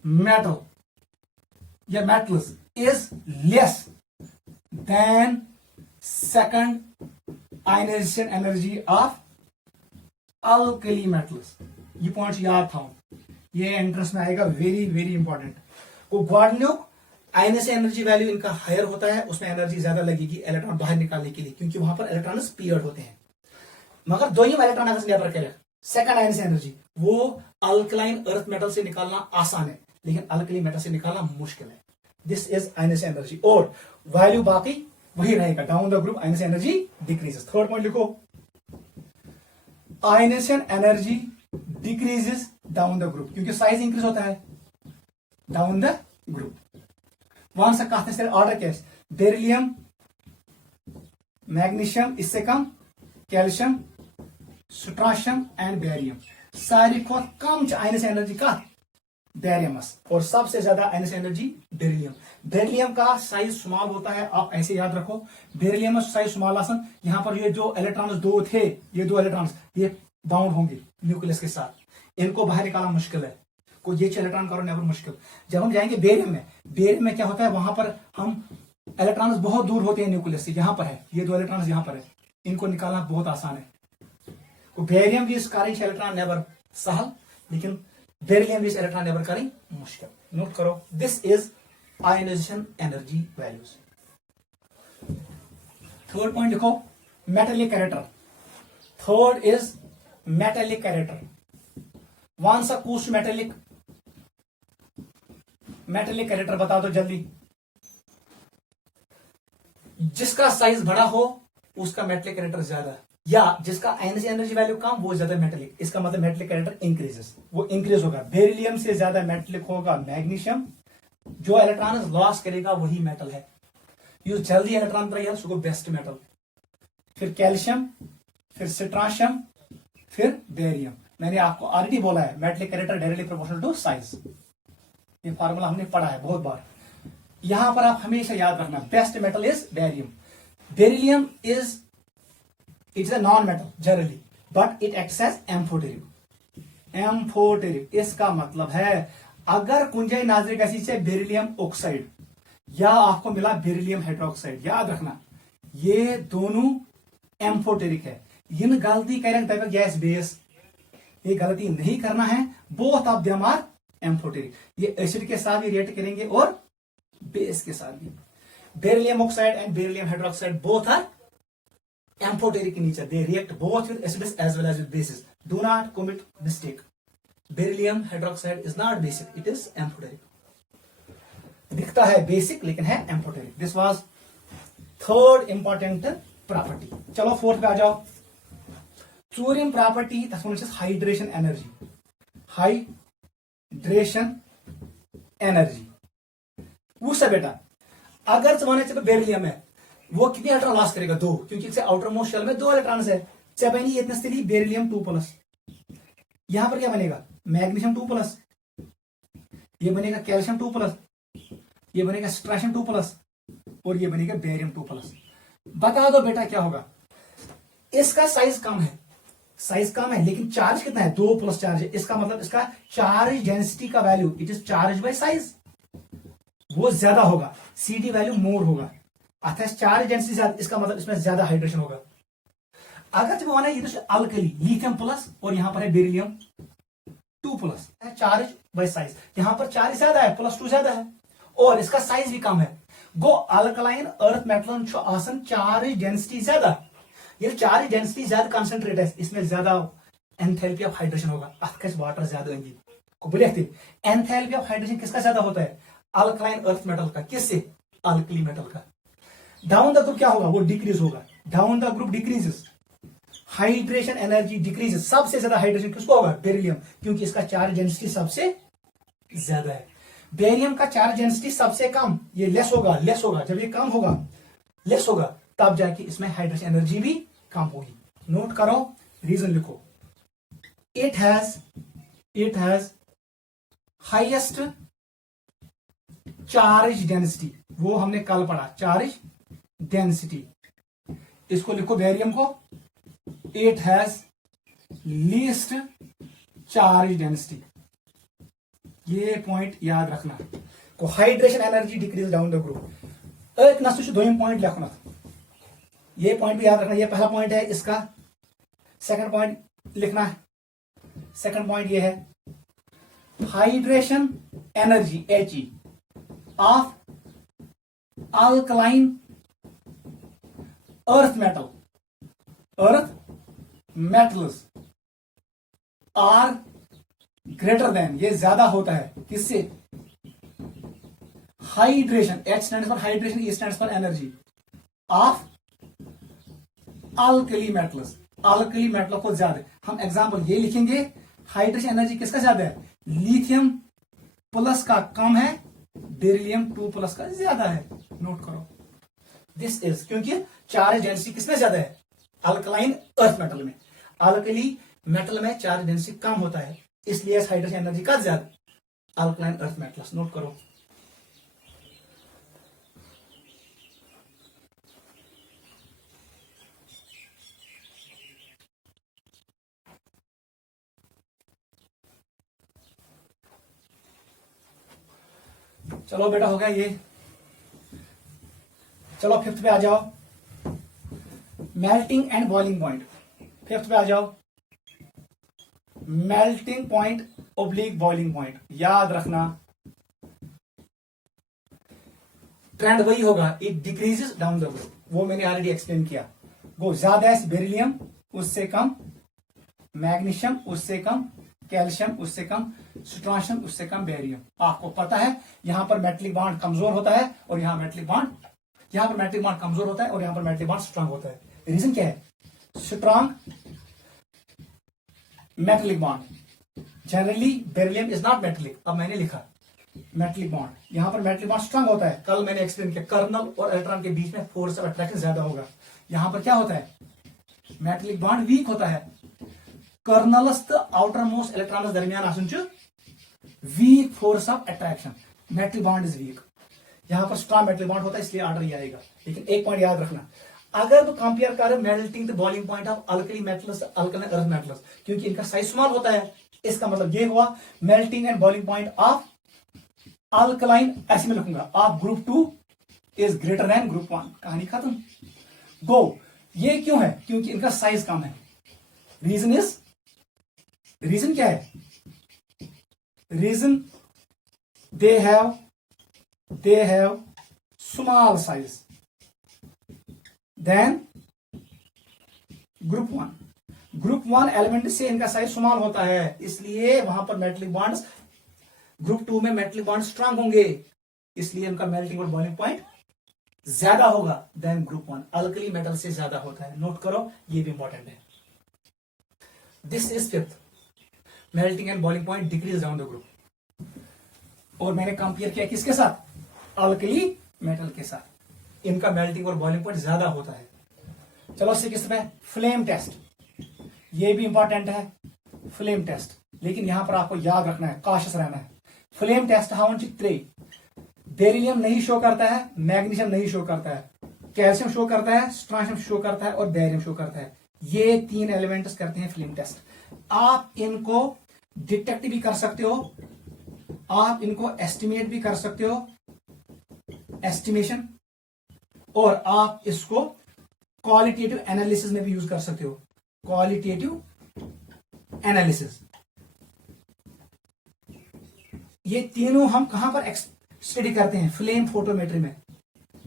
metal या metals is less than second ionization energy of alkali metals। ये पॉइंट याद था, ये एंट्रेंस में आएगा, वेरी वेरी इंपॉर्टेंट। वो ग्वाडन्यूक आयनाइजेशन एनर्जी वैल्यू इनका हायर होता है, उसमें एनर्जी ज्यादा लगेगी इलेक्ट्रॉन बाहर निकालने के लिए, क्योंकि वहां पर इलेक्ट्रॉन पीरियड होते हैं। मगर दो ही इलेक्ट्रॉन अगर नेबर करें, सेकंड आयनाइजेशन एनर्जी, वो अल्कलाइन अर्थ मेटल से निकालना आसान है, लेकिन अल्कली मेटल से निकालना मुश्किल है। दिस इज आयनाइजेशन एनर्जी, और वैल्यू बाकी वही रहेगा, down the group ionisation energy decreases. Third point लिखो, ionisation energy decreases down the group, क्योंकि साइज इंक्रीज होता है डाउन द ग्रुप। वहां से कहते हैं ऑर्डर कैस, बेरिलियम, मैग्नीशियम इससे कम, कैल्शियम, स्ट्राशियम एंड बेरियम। सारी को कम आयनाइजेशन एनर्जी का बेरियमस, और सबसे ज्यादा आयनाइजेशन एनर्जी बेरिलियम। बेरिलियम का साइज स्मॉल होता है, आप ऐसे याद रखो, बेरिलियम साइज स्मॉल आसन। यहां पर ये जो इलेक्ट्रॉन्स दो थे, ये दो इलेक्ट्रॉन्स ये बाउंड होंगे न्यूक्लियस के साथ, इनको बाहर निकालना मुश्किल है, को ये इलेक्ट्रॉन करो नेबर मुश्किल। जब हम जाएंगे बेरियम में क्या होता है, वहां पर हम इलेक्ट्रॉन्स बहुत दूर होते हैं न्यूक्लियस से, यहां पर है ये 2 इलेक्ट्रॉन्स यहां पर है, इनको निकालना बहुत आसान है। तो बेरियम भी करें इलेक्ट्रॉन नेबर सहल, लेकिन बेरिलियम भी इलेक्ट्रॉन नेबर करें मुश्किल। नोट करो, this is ionisation energy values. Third point लिखो, metallic character. Third is metallic character. वन सा कूस्ट मेटेलिक कैरेक्टर बता दो जल्दी। जिसका साइज बड़ा हो उसका मेटेलिक कैरेक्टर ज्यादा, या जिसका एनर्जी वैल्यू कम वो ज्यादा मेटेलिक। इसका मतलब मेटेलिक कैरेक्टर इंक्रीजेस, वो इंक्रीज होगा। बेरिलियम से ज्यादा मेटेलिक होगा मैग्नीशियम, जो इलेक्ट्रॉन लॉस करेगा वही मेटल है। यू जल्दी इलेक्ट्रॉन तरह सो बेस्ट मेटल। फिर कैल्शियम, फिर सिट्राशियम, फिर बेरियम। मैंने आपको ऑलरेडी बोला है metallic character directly proportional to size, ये फार्मूला हमने पढ़ा है बहुत बार। यहां पर आप हमेशा याद रखना, best metal is barium. Beryllium is it's a non metal generally, but it acts as amphoteric. इसका मतलब है अगर कुंजई नाजरिक एसिड से बेरिलियम ऑक्साइड या आपको मिला बेरिलियम हाइड्रोक्साइड, याद रखना ये दोनों एम्फोटेरिक है। इन गलती करें तब गैस बेस, ये गलती नहीं करना है। Both of them are amphoteric. ये एसिड के साथ भी रिएक्ट करेंगे और बेस के साथ भी। Beryllium oxide and beryllium hydroxide both are amphoteric in nature, they react both with acids as well as with bases. Do not commit mistake, beryllium hydroxide is not basic, it is amphoteric. दिखता है basic लेकिन है amphoteric. This was third important property. चलो fourth पे आ जाओ। Fluorine property hydration energy. Hydration energy वूसा बेटा, अगर जमाने से बेरिलियम है वो कितने इलेक्ट्रॉन लॉस करेगा? 2, क्योंकि इससे आउटर मोस्ट शेल में 2 इलेक्ट्रॉन है। चेबेनी इतने बेरिलियम 2+, यहां पर क्या बनेगा? मैग्नीशियम 2+, ये बनेगा कैल्शियम 2+, ये बनेगा स्ट्राशियम 2+, और ये बनेगा बेरियम 2+। बता दो बेटा क्या होगा? इसका साइज कम है, लेकिन चार्ज कितना है? 2+ चार्ज है। इसका मतलब इसका चार्ज डेंसिटी का value, it is charge by size, वो ज्यादा होगा। CD वैल्यू मोर होगा, अर्थात चार्ज डेंसिटी ज्यादा, इसका मतलब इसमें ज्यादा हाइड्रेशन होगा। अगर जब माना ये अल्कली लिथियम प्लस और यहां पर है बेरिलियम 2+, चार्ज बाय साइज, यहां पर चार्ज ज्यादा है, +2 ज्यादा है, और इसका साइज भी कम है। गो alkaline earth metal charge density ज्यादा, ये चार्ज डेंसिटी ज्यादा कंसंट्रेट है, इसमें ज्यादा एंथैल्पी ऑफ हाइड्रेशन होगा। वाटर ज्यादा को बोले एंथैल्पी ऑफ हाइड्रेशन किसका ज्यादा होता है? अल्कलाइन अर्थ मेटल का। किससे? अल्कली मेटल का। डाउन द ग्रुप क्या होगा? वो डिक्रीज होगा। Down the group decreases, hydration energy decreases. सबसे ज्यादा हाइड्रेशन किसको होगा? बेरिलियम, क्योंकि इसका चार्ज डेंसिटी सबसे ज्यादा है। बेरियम का चार्ज डेंसिटी सबसे कम, ये लेस होगा। जब ये कम होगा, लेस होगा, तब जाके इसमें हाइड्रेशन एनर्जी भी कम होगी। नोट करो, रीजन लिखो। It has highest charge density, वो हमने कल पढ़ा, चार्ज डेंसिटी। इसको लिखो बेरियम को, it has least charge density. ये पॉइंट याद रखना को। Hydration energy decrease down the group. एक ना दोम पॉइंट लिखना, ये पॉइंट भी याद रखना। ये पहला पॉइंट है इसका। सेकंड पॉइंट लिखना है। सेकंड पॉइंट ये है hydration energy He of alkaline earth metals are greater than, ये ज्यादा होता है किससे? Hydration, H stands for hydration, E stands for energy of alkali metals. Alkali metal को ज्यादा, हम एग्जांपल ये लिखेंगे, हाइड्रेशन एनर्जी किसका ज्यादा है? लिथियम प्लस का कम है, बेरिलियम 2+ का ज्यादा है। नोट करो, दिस इज, क्योंकि चार्ज डेंसिटी किसमें ज्यादा है? अल्कलाइन अर्थ मेटल में। अल्कली मेटल में चार्ज डेंसिटी कम होता है, इसलिए हाइड्रेशन एनर्जी का ज्यादा अल्कलाइन अर्थ मेटल्स। नोट करो। चलो बेटा हो गया ये। चलो फिफ्थ पे आ जाओ, melting and boiling point. Fifth पे आ जाओ, melting point oblique boiling point. याद रखना ट्रेंड वही होगा, it decreases down the group, वो मैंने ऑलरेडी एक्सप्लेन किया। वो ज्यादा है बेरिलियम, उससे कम मैग्नीशियम, उससे कम कैल्शियम, उससे कम स्ट्रॉन्शियम, उससे कम बेरियम। आपको पता है यहां पर मेटलिक बॉन्ड कमजोर होता है और यहां मेटलिक बॉन्ड, यहां पर मेटलिक बॉन्ड कमजोर होता है और यहां पर मेटलिक बॉन्ड स्ट्रांग होता है। रीजन क्या है? Strong metallic bond, generally beryllium is not metallic. अब मैंने लिखा मेटलिक बॉन्ड, यहां पर मेटलिक बॉन्ड स्ट्रांग होता है। कल मैंने एक्सप्लेन किया कर्नल और इलेक्ट्रॉन के बीच में फोर्स ऑफ अट्रैक्शन ज्यादा होगा। यहां पर क्या होता है? मेटलिक बॉन्ड वीक होता है। कर्नलस तो आउटर मोस्ट इलेक्ट्रॉन दरमियान आसन weak force of attraction, metallic bond is weak. यहां पर स्ट्रांग मेटलिक बॉन्ड होता है, इसलिए ऑर्डर ये आएगा। लेकिन एक पॉइंट याद रखना, अगर तो कंपेयर करें melting the boiling point of alkali metals alkaline earth metals, क्योंकि इनका साइज स्मॉल होता है, इसका मतलब ये हुआ melting and boiling point of alkaline, ऐसे में लिखूंगा of group 2 is greater than group 1। कहानी खत्म। गो। ये क्यों है? क्योंकि इनका साइज कम है। रीजन क्या है? Reason they have small size than group 1। Group 1 element से इनका साइज स्मॉल होता है, इसलिए वहां पर मेटलिक बॉन्ड्स, ग्रुप 2 में मेटलिक बॉन्ड स्ट्रांग होंगे, इसलिए इनका मेल्टिंग और बॉइलिंग पॉइंट ज्यादा होगा देन ग्रुप 1। अल्कली मेटल से ज्यादा होता है। नोट करो, ये भी इंपॉर्टेंट है। This is fifth, melting and boiling point decrease down the group. और मैंने कंपेयर किया किसके साथ? अल्कली मेटल के साथ। इनका मेल्टिंग और बॉइलिंग पॉइंट ज्यादा होता है। चलो सिक्स्थ में फ्लेम टेस्ट, ये भी इंपॉर्टेंट है फ्लेम टेस्ट। लेकिन यहां पर आपको याद रखना है, कॉशियस रहना है। फ्लेम टेस्ट हाउन त्रे, बेरिलियम नहीं शो करता है, मैग्नीशियम नहीं शो करता है, कैल्शियम शो करता है, स्ट्रॉन्शियम शो करता है और बेरियम शो करता है। ये 3 एलिमेंट्स करते हैं फ्लेम टेस्ट। आप इनको डिटेक्ट भी कर सकते हो, आप इनको एस्टिमेट भी कर सकते हो, एस्टिमेशन, और आप इसको क्वालिटेटिव एनालिसिस में भी यूज कर सकते हो, क्वालिटेटिव एनालिसिस। ये तीनों हम कहां पर स्टडी करते हैं? फ्लेम फोटोमेट्री में।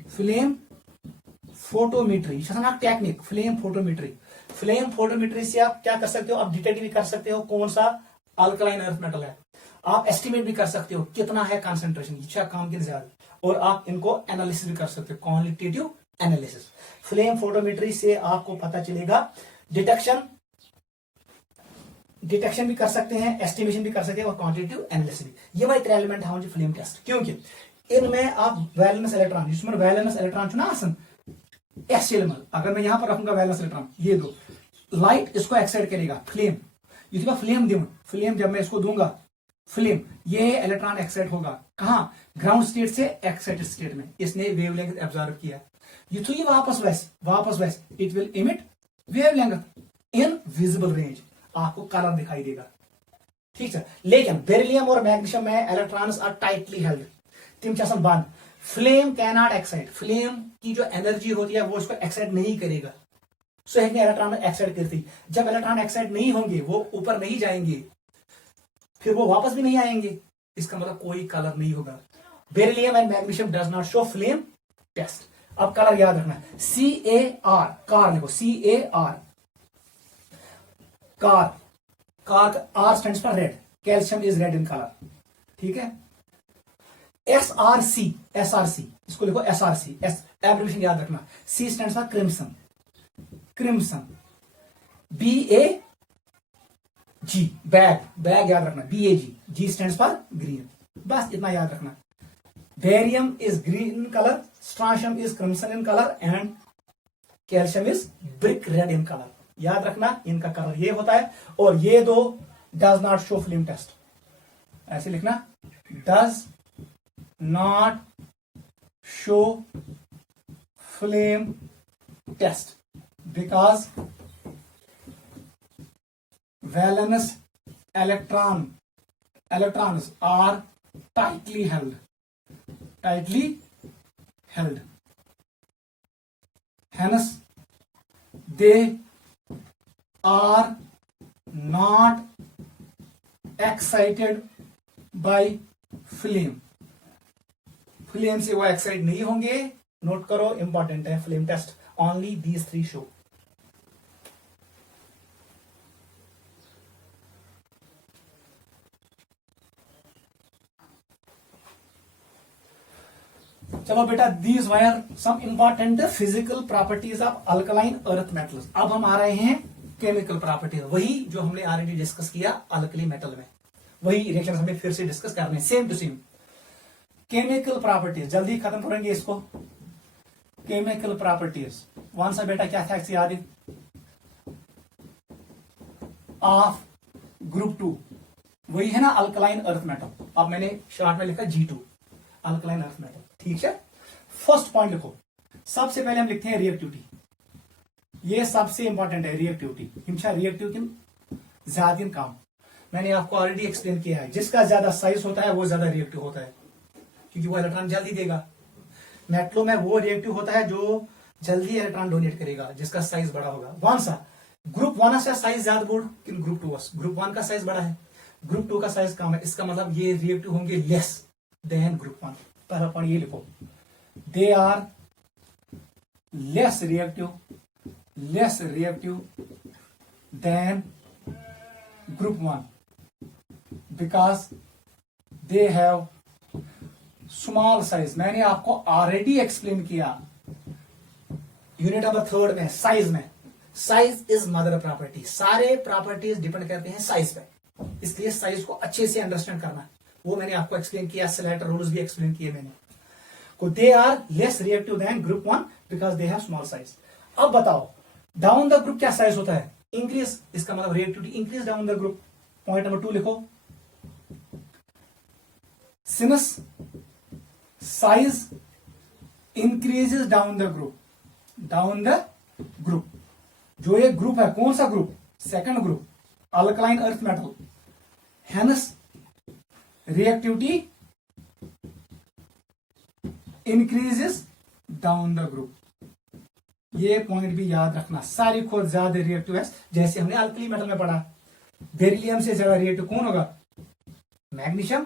Flame photometry technique, flame photometry. Flame photometry से आप क्या कर सकते हो? आप डिटेक्ट भी कर सकते हो कौन सा अल्कलाइन अर्थ मेटल है, आप एस्टिमेट भी कर सकते हो कितना है कंसंट्रेशन, अच्छा काम की ज्यादा, और आप इनको एनालिसिस भी कर सकते हो, क्वालिटेटिव एनालिसिस। फ्लेम फोटोमेट्री से आपको पता चलेगा डिटेक्शन भी कर सकते हैं, एस्टिमेशन भी कर सकते हैं और क्वांटिटेटिव एनालिसिस भी। ये वही 3 एलिमेंट है फ्लेम टेस्ट, क्योंकि इनमें आप वैलेंस इलेक्ट्रॉन, जिसमें वैलेंस इलेक्ट्रॉन चुना आसन एस एलिमेंट, अगर मैं यहां पर रखूंगा वैलेंस इलेक्ट्रॉन, ये दो लाइट इसको एक्साइट करेगा, फ्लेम, ये फ्लेम दूं, फ्लेम जब मैं इसको दूंगा फ्लेम, ये इलेक्ट्रॉन एक्साइट होगा कहां? ग्राउंड स्टेट से एक्साइटेड स्टेट में, इसने वेवलेंथ एब्जॉर्व किया। युथ ये वापस वैस it will emit wavelength in visible range, आपको कलर दिखाई देगा, ठीक है। लेकिन बेरिलियम और मैग्नीशियम में इलेक्ट्रॉन्स आर टाइटली हेल्ड, तिम बंद। Flame can not excite, flame की जो एनर्जी होती है वो इसको एक्साइट नहीं करेगा, सो इलेक्ट्रॉन एक्साइट करती। जब इलेक्ट्रॉन एक्साइट नहीं होंगे, वो ऊपर नहीं जाएंगे, फिर वो वापस भी नहीं आएंगे, इसका मतलब कोई कलर नहीं होगा। Beryllium and magnesium does not show flame test. अब कलर याद रखना, CAR, कार लिखो, CAR, car R stands for red, calcium is red in colour, ठीक है। SRC, इसको लिखो SRC, एब्रिविएशन याद रखना। C stands for crimson, BAG, bag याद रखना, BAG, G stands for green, बस इतना याद रखना। Barium is green in colour, strontium is crimson in colour and calcium is brick red in colour. याद रखना इनका कलर ये होता है, और ये दो does not show flame test, ऐसे लिखना, does not show flame test because valence electrons are tightly held, tightly held. Hence, they are not excited by flame. Flame से वो एक्साइट नहीं होंगे. नोट करो, इंपॉर्टेंट है flame test. Only these 3 show. चलो बेटा, these were some important physical properties of alkaline earth metals. अब हम आ रहे हैं केमिकल प्रॉपर्टीज, वही जो हमने ऑलरेडी डिस्कस किया अल्कली मेटल में, वही रिएक्शन हमें फिर से डिस्कस करने, same to same. Chemical properties जल्दी खत्म करेंगे इसको. केमिकल प्रॉपर्टीज वन सा बेटा क्या था याद ऑफ ग्रुप 2, वही है ना अल्कलाइन अर्थ मेटल. अब मैंने शॉर्ट में लिखा G2 अल्कलाइन अर्थ मेटल. ठीक है, फर्स्ट पॉइंट लिखो. सबसे पहले हम लिखते हैं रिएक्टिविटी. ये सबसे इंपॉर्टेंट है रिएक्टिविटी. हिमशा रिएक्टिव ज्यादा काम मैंने आपको ऑलरेडी एक्सप्लेन किया है. जिसका ज्यादा साइज होता है वो ज्यादा रिएक्टिव होता है, क्योंकि वो इलेक्ट्रॉन जल्दी देगा. मेटलो में वो रिएक्टिव होता है जो जल्दी इलेक्ट्रॉन डोनेट करेगा, जिसका साइज बड़ा होगा. कौन सा? ग्रुप 1 का साइज ज्यादा बोर्ड कि ग्रुप 2? ग्रुप 1 का साइज बड़ा है, ग्रुप 2 का साइज कम है. इसका मतलब ये रिएक्टिव होंगे लेस देन ग्रुप 1. पहला पॉइंट ये लिखो, they are less reactive than group 1 because they have small size. मैंने आपको ऑलरेडी एक्सप्लेन किया यूनिट नंबर 3 में, साइज में. Size is mother property. सारे प्रॉपर्टीज डिपेंड करते हैं साइज पे, इसलिए साइज को अच्छे से अंडरस्टैंड करना. वो मैंने आपको एक्सप्लेन किया, स्लेटर रूल्स भी एक्सप्लेन किए मैंने. को they are less reactive than group 1 because they have small size. अब बताओ डाउन द ग्रुप क्या साइज होता है? इंक्रीज. इसका मतलब reactivity increase down the group. Point number 2 लिखो, since size increases down the group. जो ये ग्रुप है, कौन सा group? Second group alkaline earth metal. Hence reactivity increases down the group. ये पॉइंट भी याद रखना. सारी खोज ज्यादा रिएक्टिव है, जैसे हमने अल्कली मेटल में पढ़ा. बेरिलियम से ज्यादा रिएक्टिव कौन होगा? Magnesium,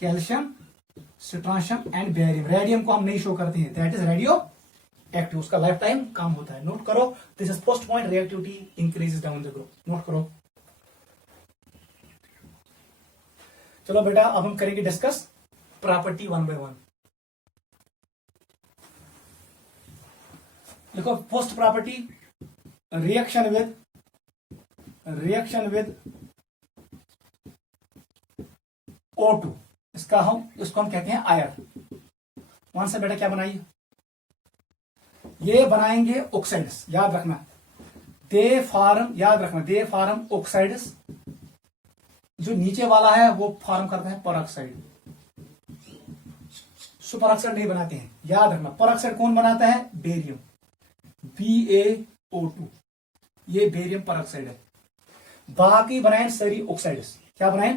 calcium, स्ट्रांशियम and barium. Radium को हम नहीं शो करते हैं, दैट इज रेडियो एक्टिव. उसका लाइफ टाइम कम होता है. नोट करो, this is first point, reactivity increases down the group. Note करो. चलो बेटा, अब हम करेंगे डिस्कस प्रॉपर्टी 1 by 1. देखो, first property reaction with O2. इसको हम कहते हैं आयन. वहां से बेटा क्या बनाइए, ये बनाएंगे ऑक्साइड्स. याद रखना, दे फॉर्म ऑक्साइड्स. जो नीचे वाला है वो फॉर्म करता है परऑक्साइड. सुपर ऑक्साइड नहीं बनाते हैं. याद रखना, परऑक्साइड कौन बनाता है? Barium, BaO2. ये बेरियम परऑक्साइड है. बाकी बनाए सारी ऑक्साइड्स. क्या बनाए?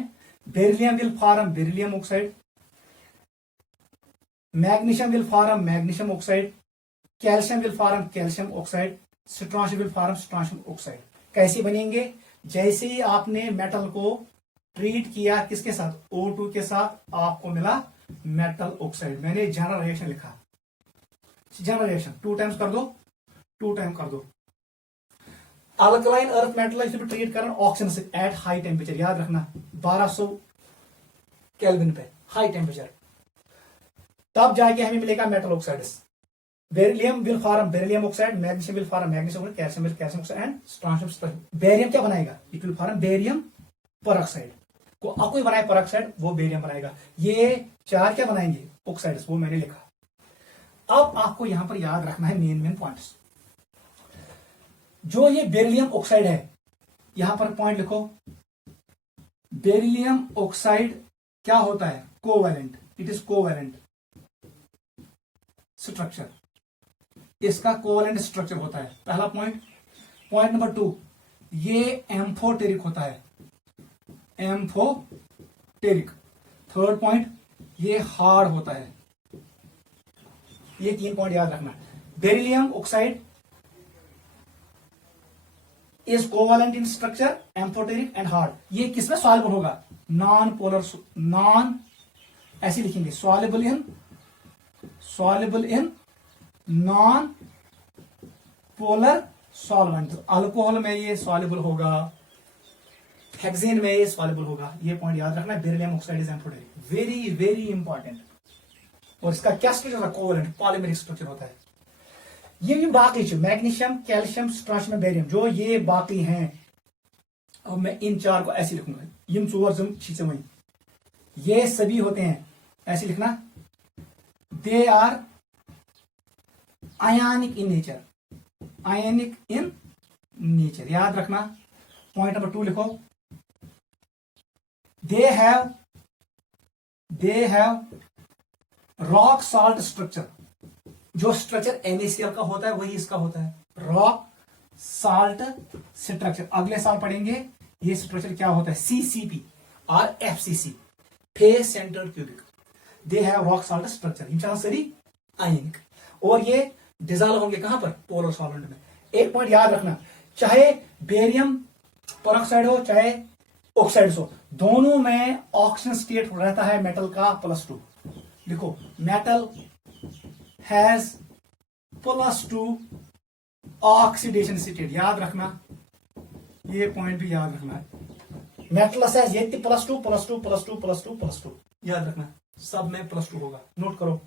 Beryllium will form beryllium oxide, magnesium will form magnesium oxide, calcium will form calcium oxide, स्ट्रांशियम will form स्ट्रांशियम oxide. कैसे बनेंगे? जैसे ही आपने मेटल को ट्रीट किया किसके साथ? O2 के साथ, आपको मिला मेटल ऑक्साइड. मैंने जनरल रिएक्शन लिखा. जनरल रिएक्शन 2 टाइम्स कर दो. अल्कलाइन अर्थ मेटल ट्रीट करना ऑक्सीजन से एट हाई टेम्परेचर. याद रखना 1200 केल्विन पे हाई टेम्परेचर. तब जाके हमें मिलेगा metal oxides. Beryllium will form beryllium oxide, magnesium will form magnesium oxide, calcium will calcium oxide and स्ट्रांशियम. Barium क्या बनाएगा? It will form barium peroxide. को कोई बनाए परऑक्साइड, वो बेरियम बनाएगा. ये 4 क्या बनाएंगे? ऑक्साइड्स. वो मैंने लिखा. अब आपको यहां पर याद रखना है मेन पॉइंट्स. जो ये बेरिलियम ऑक्साइड है, यहां पर पॉइंट लिखो. बेरिलियम ऑक्साइड क्या होता है? Covalent. It is covalent structure. इसका कोवैलेंट स्ट्रक्चर होता है. पहला पॉइंट. पॉइंट नंबर 2, ये एम्फोटेरिक होता है. एम्फोटेरिक. थर्ड पॉइंट, ये हार्ड होता है। ये 3 पॉइंट याद रखना। Beryllium oxide is covalent in structure, amphoteric and hard. ये किसमें सॉल्युबल होगा? नॉन पोलर, नॉन ऐसे लिखेंगे, soluble in non polar solvent. Alcohol में ये सॉल्युबल होगा, हेक्सेन में ये सॉल्युबल होगा। ये पॉइंट याद रखना। Beryllium oxide is amphoteric, very very important. और इसका क्या स्ट्रक्चर होता है? कोवैलेंट पॉलीमेरिक स्ट्रक्चर होता है। ये बाकी मैग्नीशियम, कैल्शियम, स्ट्रांशियम, बेरियम, जो ये बाकी हैं, अब मैं इन 4 को ऐसे लिखूंगा, यम 4 वही, ये सभी होते हैं ऐसे लिखना, they are ionic in nature, ionic in nature. याद रखना। पॉइंट नंबर 2 लिखो, they have rock salt structure. जो स्ट्रक्चर NaCl का होता है वही इसका होता है, रॉक साल्ट स्ट्रक्चर। अगले साल पढ़ेंगे ये स्ट्रक्चर क्या होता है, CCP और FCC, face centred cubic. They have rock salt structure, in सरी आयनिक, और ये डिजॉल्व होंगे कहां पर? पोलर सॉल्वेंट में। एक पॉइंट याद रखना, चाहे बेरियम पेरोक्साइड हो चाहे ऑक्साइड हो, दोनों में ऑक्सीजन स्टेट रहता है मेटल का +2। लिखो, मेटल हैज +2 ऑक्सीडेशन स्टेट। याद रखना, ये पॉइंट भी याद रखना है। मेटल हैज ये +2 +2 +2 +2 +2, याद रखना, सब में +2 होगा। नोट करो।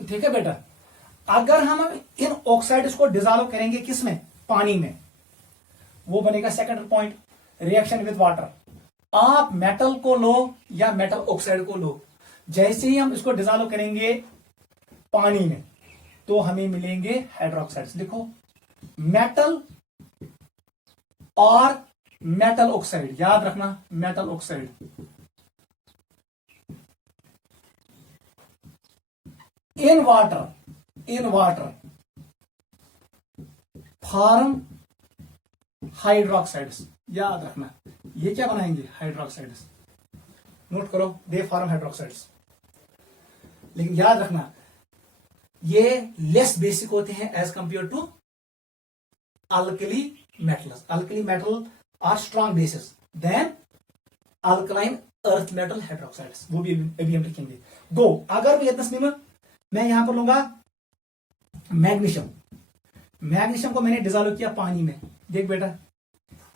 ठीक है बेटा। अगर हम इन ऑक्साइड्स को डिजॉल्व करेंगे किसमें? पानी में, वो बनेगा second point, reaction with water. आप मेटल को लो या मेटल ऑक्साइड को लो, जैसे ही हम इसको डिजॉल्व करेंगे पानी में तो हमें मिलेंगे हाइड्रोक्साइड्स। लिखो, मेटल और मेटल ऑक्साइड, याद रखना, metal oxide in water form hydroxides. याद रखना, ये क्या बनाएंगे? हाइड्रोक्साइड्स। नोट करो, दे फॉर्म हाइड्रोक्साइड्स। लेकिन याद रखना, ये लेस बेसिक होते हैं as compare to alkali metals. Alkali metal are strong bases than alkaline earth metal hydroxides, वो भी अभी हम लिखेंगे। गो, अगर मैं यहां पर लूंगा मैग्नीशियम। मैग्नीशियम को मैंने डिजॉल्व किया पानी में, देख बेटा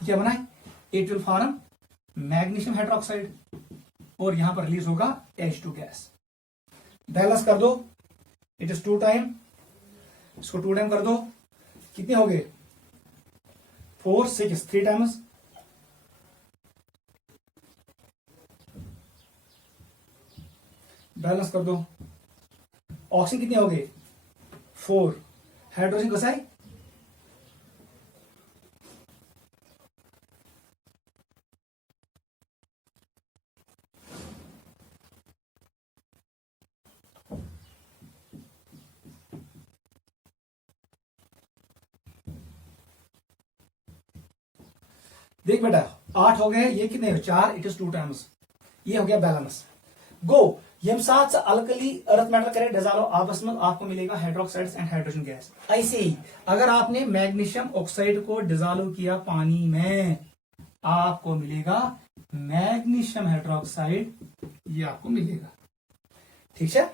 क्या बना है? It will form magnesium hydroxide, और यहां पर रिलीज होगा H2 गैस। बैलेंस कर दो, इट इज 2 टाइम, इसको 2 टाइम कर दो, कितने हो गए? 4 6, 3 टाइम्स। बैलेंस कर दो, ऑक्सीजन कितने हो गए? 4, हाइड्रोजन कैसा है? देख बेटा, 8 हो गए, ये कितने? 4, इट इज 2 टाइम्स, ये हो गया बैलेंस। गो, ये हम साथ अल्कली अर्थ मेटल करें डिजॉल्व, आपस में आपको मिलेगा हाइड्रोक्साइड्स एंड हाइड्रोजन गैस। ऐसे ही अगर आपने मैग्नीशियम ऑक्साइड को डिजॉल्व किया पानी में, आपको मिलेगा मैग्नीशियम हाइड्रोक्साइड, ये आपको मिलेगा। ठीक है,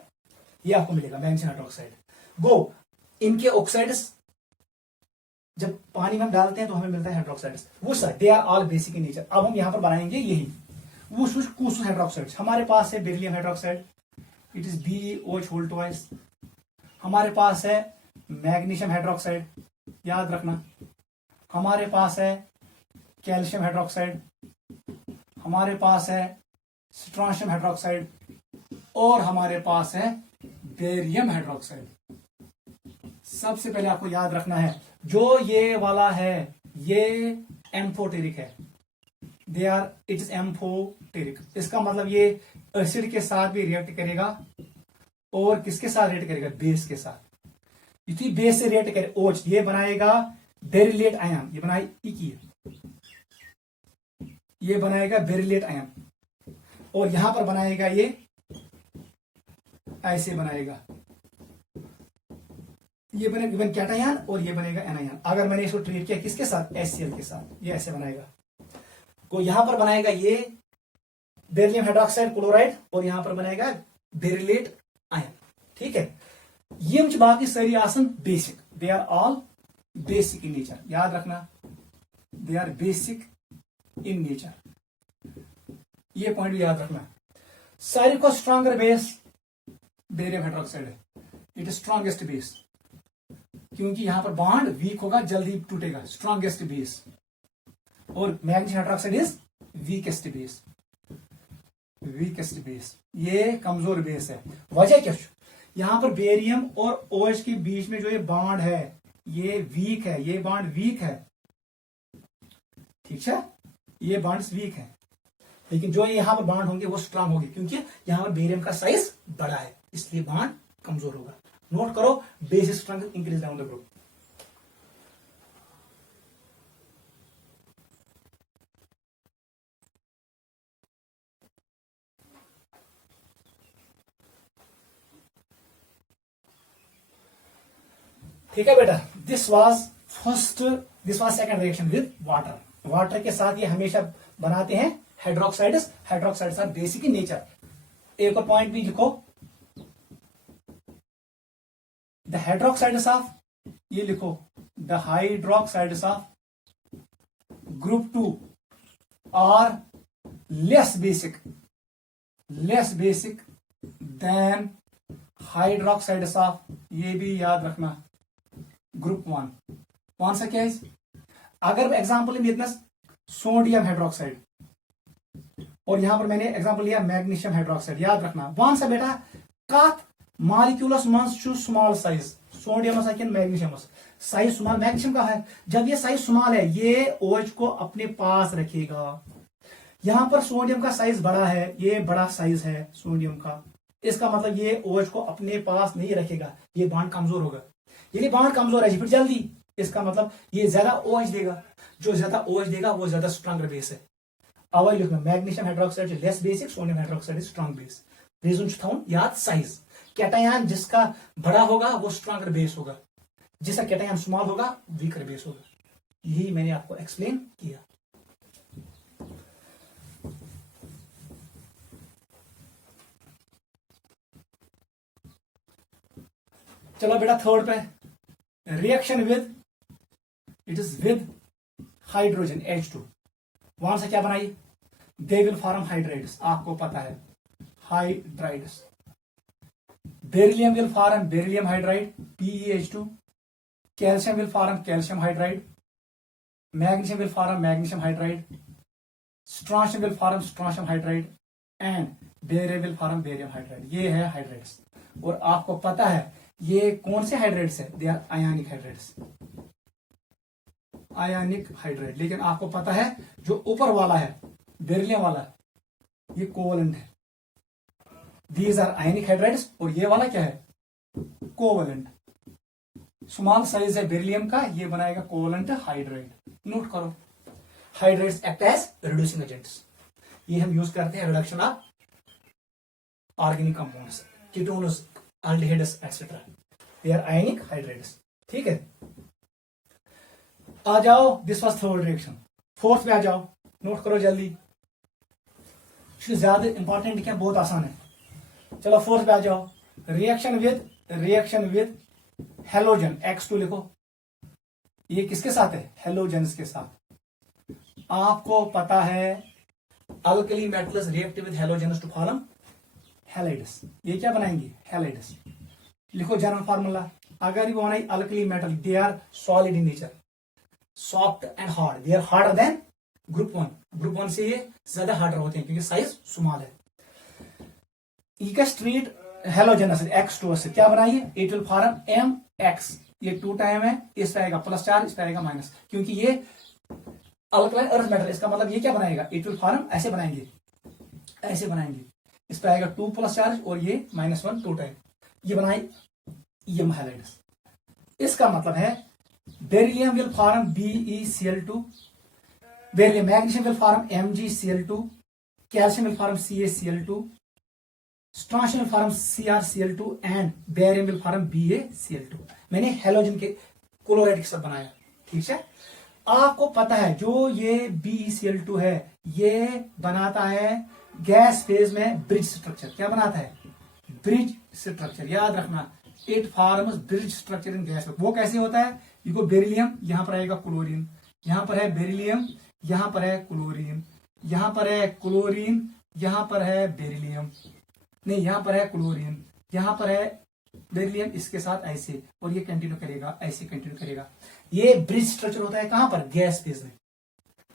ये आपको मिलेगा मैग्नीशियम हाइड्रोक्साइड। गो, इनके ऑक्साइड्स जब पानी में हम डालते हैं तो हमें मिलता है हाइड्रोक्साइड्स, वो sir they are all basic in nature. अब हम यहां पर बनाएंगे यही कुछ हाइड्रोक्साइड। हमारे पास है beryllium hydroxide, it is BeOH2। हमारे पास है मैग्नीशियम हाइड्रोक्साइड, याद रखना। हमारे पास है कैल्शियम हाइड्रोक्साइड, हमारे पास है स्ट्रांशियम हाइड्रोक्साइड, और हमारे पास है बेरियम हाइड्रोक्साइड। सबसे पहले आपको याद रखना है, जो ये वाला है ये एम्फोटेरिक है, they are it is amphoteric. इसका मतलब ये एसिड के साथ भी रिएक्ट करेगा और किसके साथ रिएक्ट करेगा, बेस के साथ। इसी बेस से रिएक्ट करे OH, ये बनाएगा बेरिलेट आयन, ये बनाए ये बनाएगा बेरिलेट आयन, और यहां पर बनाएगा ये ऐसे बनाएगा, ये बनेगा कैटायन और ये बनेगा एनायन। अगर मैंने इसको ट्रीट किया किसके साथ, HCl के साथ, ये ऐसे बनेगा। तो यहां पर बनाएगा ये बेरिलियम हाइड्रोक्साइड क्लोराइड और यहां पर बनेगा बेरिलेट आयन। ठीक है, ये बाकी सारी आसन basic, they are all basic in nature, याद रखना they are basic in nature, ये पॉइंट भी याद रखना। सारी को स्ट्रॉन्गर बेस बेरियम हाइड्रोक्साइड है, इट इज स्ट्रॉन्गेस्ट बेस, क्योंकि यहां पर बॉन्ड वीक होगा, जल्दी टूटेगा, स्ट्रॉन्गेस्ट बेस। और magnesium hydroxide is weakest base, weakest base, ये कमजोर बेस है। वजह क्या, यहां पर बेरियम और OH के बीच में जो ये बॉन्ड है ये वीक है, ये बॉन्ड वीक है, ठीक है, ये बॉन्ड्स वीक है, लेकिन जो यहां पर बॉन्ड होंगे वो स्ट्रांग होंगे, क्योंकि यहां पर बेरियम का साइज बड़ा है, इसलिए बॉन्ड कमजोर होगा। नोट करो, basic strength increase down the group. ठीक है बेटा, this was second reaction with water. Water के साथ ये हमेशा बनाते हैं hydroxides, hydroxides are basic in nature. एक और पॉइंट भी लिखो, द हाइड्रोक्साइड्स ऑफ, ये लिखो, the hydroxides of group 2 are less basic than hydroxides of, ये भी याद रखना, ग्रुप 1। कौन सा क्या है, अगर एग्जांपल में सोडियम हाइड्रोक्साइड और यहां पर मैंने एग्जांपल लिया मैग्नीशियम हाइड्रोक्साइड, याद रखना वन सा बेटा कत मॉलिक्यूलस मंस small size, sodium magnesium size small, magnesium का है, जब ये साइज स्मॉल है ये OH को अपने पास रखेगा। यहां पर सोडियम का साइज बड़ा है, ये बड़ा साइज है सोडियम का, इसका मतलब ये OH को अपने पास नहीं रखेगा, ये बॉन्ड कमजोर होगा। यदि बॉन्ड कमजोर है फिर जल्दी, इसका मतलब ये ज्यादा OH देगा, जो ज्यादा OH देगा वो ज्यादा स्ट्रॉन्गर बेस है। अवॉइड लिखना, magnesium hydroxide less basic, sodium hydroxide strong base. Reason था याद, साइज, कैटायन जिसका बड़ा होगा वो स्ट्रॉन्गर बेस होगा, जिसका कैटायन स्मॉल होगा वीकर बेस होगा। यही मैंने आपको एक्सप्लेन किया। चलो बेटा थर्ड पे, reaction with, it is with hydrogen H2। वहां से क्या बनाई, दे विल फॉर्म हाइड्राइड्स, आपको पता है hydrides. Beryllium will form beryllium hydride PeH2, calcium will form calcium hydride, magnesium will form magnesium hydride, strontium will form strontium hydride and barium will form barium hydride. ये है hydrides. और आपको पता है ये कौन से हाइड्राइड्स है, they are ionic hydrides, ionic hydride. लेकिन आपको पता है जो ऊपर वाला है बेरिलियम वाला, ये कोवलेंट है, दीज आर आयनिक हाइड्राइड्स, और ये वाला क्या है, कोवलेंट। स्मॉल साइज है बेरिलियम का, ये बनाएगा कोवलेंट हाइड्राइड। नोट करो, hydrides act as reducing agents, ये हम यूज करते हैं reduction of organic compounds, ketones, aldehydes etcetera, they are ionic hydrides. ठीक है, आ जाओ, this was third reaction. Fourth पे आ जाओ, नोट करो जल्दी, ज्यादा इंपॉर्टेंट क्या, बहुत आसान है। चलो फोर्थ पे आ जाओ, रिएक्शन विद हेलोजन X2 लिखो। ये किसके साथ है, हेलोजेंस के साथ। आपको पता है alkali metals react with halogens to form halides, ये क्या बनाएंगे, हैलाइड्स। लिखो जनरल फार्मूला, अगर ये बनाई alkali metal, they are solid in nature, soft and hard, they are harder than group 1। Group 1 से ये ज्यादा हार्डर होते हैं क्योंकि साइज स्मॉल है। स्ट्रीट हेलोजेनस X2 से क्या बनाइए, इट विल फॉर्म MX, ये 2 टाइम है, इस पे आएगा +4, इस पे आएगा माइनस, क्योंकि ये अल्कलाइन अर्थ मेटल, इसका मतलब ये क्या बनाएगा, इट विल फॉर्म, ऐसे बनाएंगे, ऐसे बनाएंगे, इस पे आएगा 2 प्लस चार्ज और ये -1 2 टाइम, ये बनाए EM हैलाइड्स। इसका मतलब है beryllium will form BeCl2, beryllium, magnesium will form MgCl2, calcium will form CaCl2, strontium will form CrCl2 and barium will form BaCl2। मैंने हेलोजन के क्लोराइड के साथ बनाया, ठीक है। आपको पता है जो ये BeCl2 है ये बनाता है गैस फेज में ब्रिज स्ट्रक्चर, क्या बनाता है, ब्रिज स्ट्रक्चर, याद रखना, it forms bridge structure in gas. वो कैसे होता है, देखो बेरिलियम, यहां पर आएगा क्लोरीन, यहां पर है बेरिलियम, यहां पर है क्लोरीन, यहां पर है क्लोरीन, यहां पर है बेरिलियम, नहीं यहां पर है क्लोरीन, यहां पर है बेरिलियम, इसके साथ ऐसे, और ये कंटिन्यू करेगा, ऐसे कंटिन्यू करेगा। ये ब्रिज स्ट्रक्चर होता है कहां पर, गैस फेज में,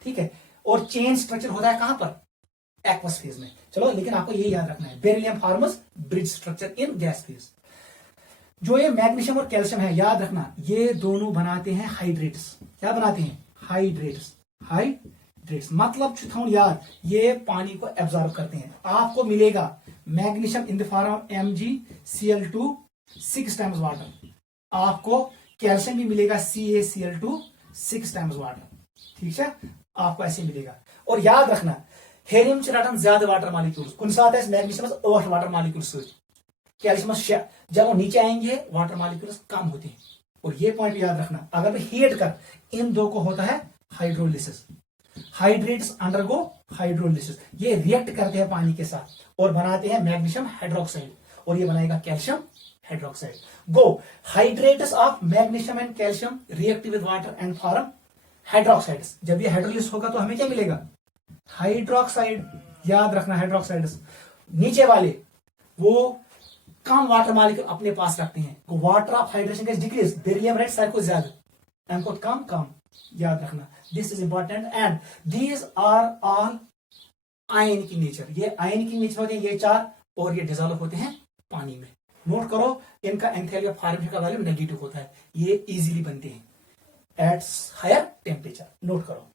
ठीक है। और चेन स्ट्रक्चर होता है कहां पर, एक्वस फेज में। चलो, लेकिन आपको ये याद रखना है, beryllium forms bridge structure in gas phase. जो ये मैग्नीशियम और कैल्शियम है, याद रखना, ये दोनों बनाते हैं हाइड्रेट्स, क्या बनाते हैं, हाइड्रेट्स, हाइड्रेट्स मतलब थोड़ा याद, ये पानी को एब्जॉर्ब करते हैं। आपको मिलेगा magnesium in the form of MgCl2 6 times water, आपको कैल्शियम भी मिलेगा CaCl2 6 टाइम्स वाटर, ठीक है, आपको ऐसे मिलेगा। और याद रखना, हेलियम रटन ज्यादा वाटर मॉलिक्यूल्स, कुछ साथ है मैग्नीशियम 8 वाटर मॉलिक्यूल्स, कैल्शियम 6, जब वो नीचे आएंगे वाटर मॉलिक्यूल्स कम होते हैं। और ये पॉइंट याद रखना, अगर हीट कर, इन दो को होता है हाइड्रोलिसिस, हाइड्रेट्स अंडरगो हाइड्रोलिसिस, ये रिएक्ट करते हैं पानी के साथ और बनाते हैं मैग्नीशियम हाइड्रोक्साइड, और ये बनाएगा calcium hydroxide. Go, hydrates of magnesium and calcium react with water and form hydroxides. जब ये हाइड्रोलिसिस होगा तो हमें क्या मिलेगा, हाइड्रोक्साइड, याद रखना, हाइड्रोक्साइड्स। नीचे वाले वो कम वाटर मॉलिक्यूल अपने पास रखते हैं, water of hydration gas decrease, beryllium रेड साइड को ज्यादा, इनको कम कम, याद रखना, this is important. And these are all ion की नेचर, ये आयन की नेचर होते हैं ये 4, और ये डिजोल्व होते हैं पानी में। नोट करो, इनका एंथैल्पी ऑफ फॉर्मेशन का वैल्यू नेगेटिव होता है, ये इजीली बनते हैं एट हायर टेम्परेचर, नोट करो।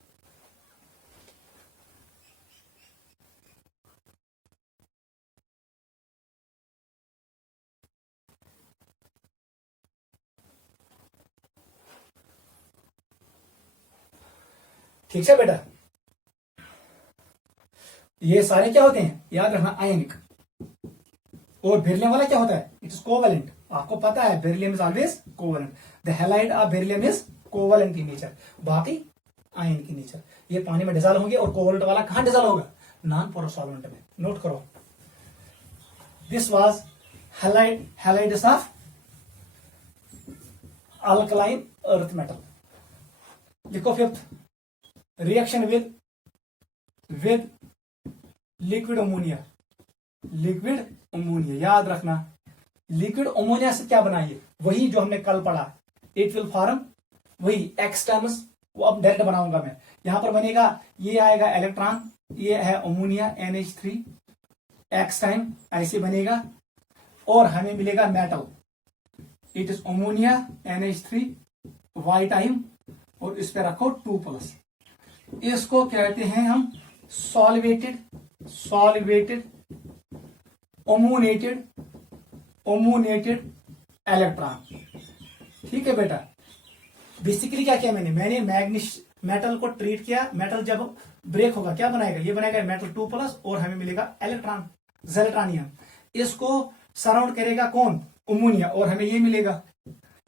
ठीक है बेटा, ये सारे क्या होते हैं, याद रखना, आयनिक। और बेरिलियम वाला क्या होता है, इट इज कोवेलेंट, आपको पता है beryllium is always covalent, the halide of beryllium is covalent in nature, बाकी आयन की नेचर। ये पानी में डिसॉल्व होंगे, और कोवेलेंट वाला कहां डिसॉल्व होगा, नॉन पोरस सॉल्वेंट में। नोट करो, this was halides of alkaline earth metal. लिखो fifth, reaction with liquid ammonia, liquid ammonia, याद रखना, लिक्विड अमोनिया से क्या बनाइए, वही जो हमने कल पढ़ा, इट विल फॉर्म, वही एक्स टर्म्स, वो अब डायरेक्ट बनाऊंगा मैं, यहां पर बनेगा, ये आएगा इलेक्ट्रॉन, ये है अमोनिया NH3 एक्स टाइम, ऐसे बनेगा, और हमें मिलेगा metal, it is ammonia NH3 वाई टाइम, और इस पे रखो 2 प्लस। इसको कहते हैं हम सॉल्वेटेड अमोनेटेड इलेक्ट्रॉन, ठीक है बेटा। बेसिकली क्या किया मैंने मेटल को ट्रीट किया, मेटल जब ब्रेक होगा क्या बनाएगा, ये बनाएगा मेटल 2 प्लस, और हमें मिलेगा इलेक्ट्रॉन, जेलेट्रॉनियम। इसको सराउंड करेगा कौन, अमोनिया, और हमें ये मिलेगा,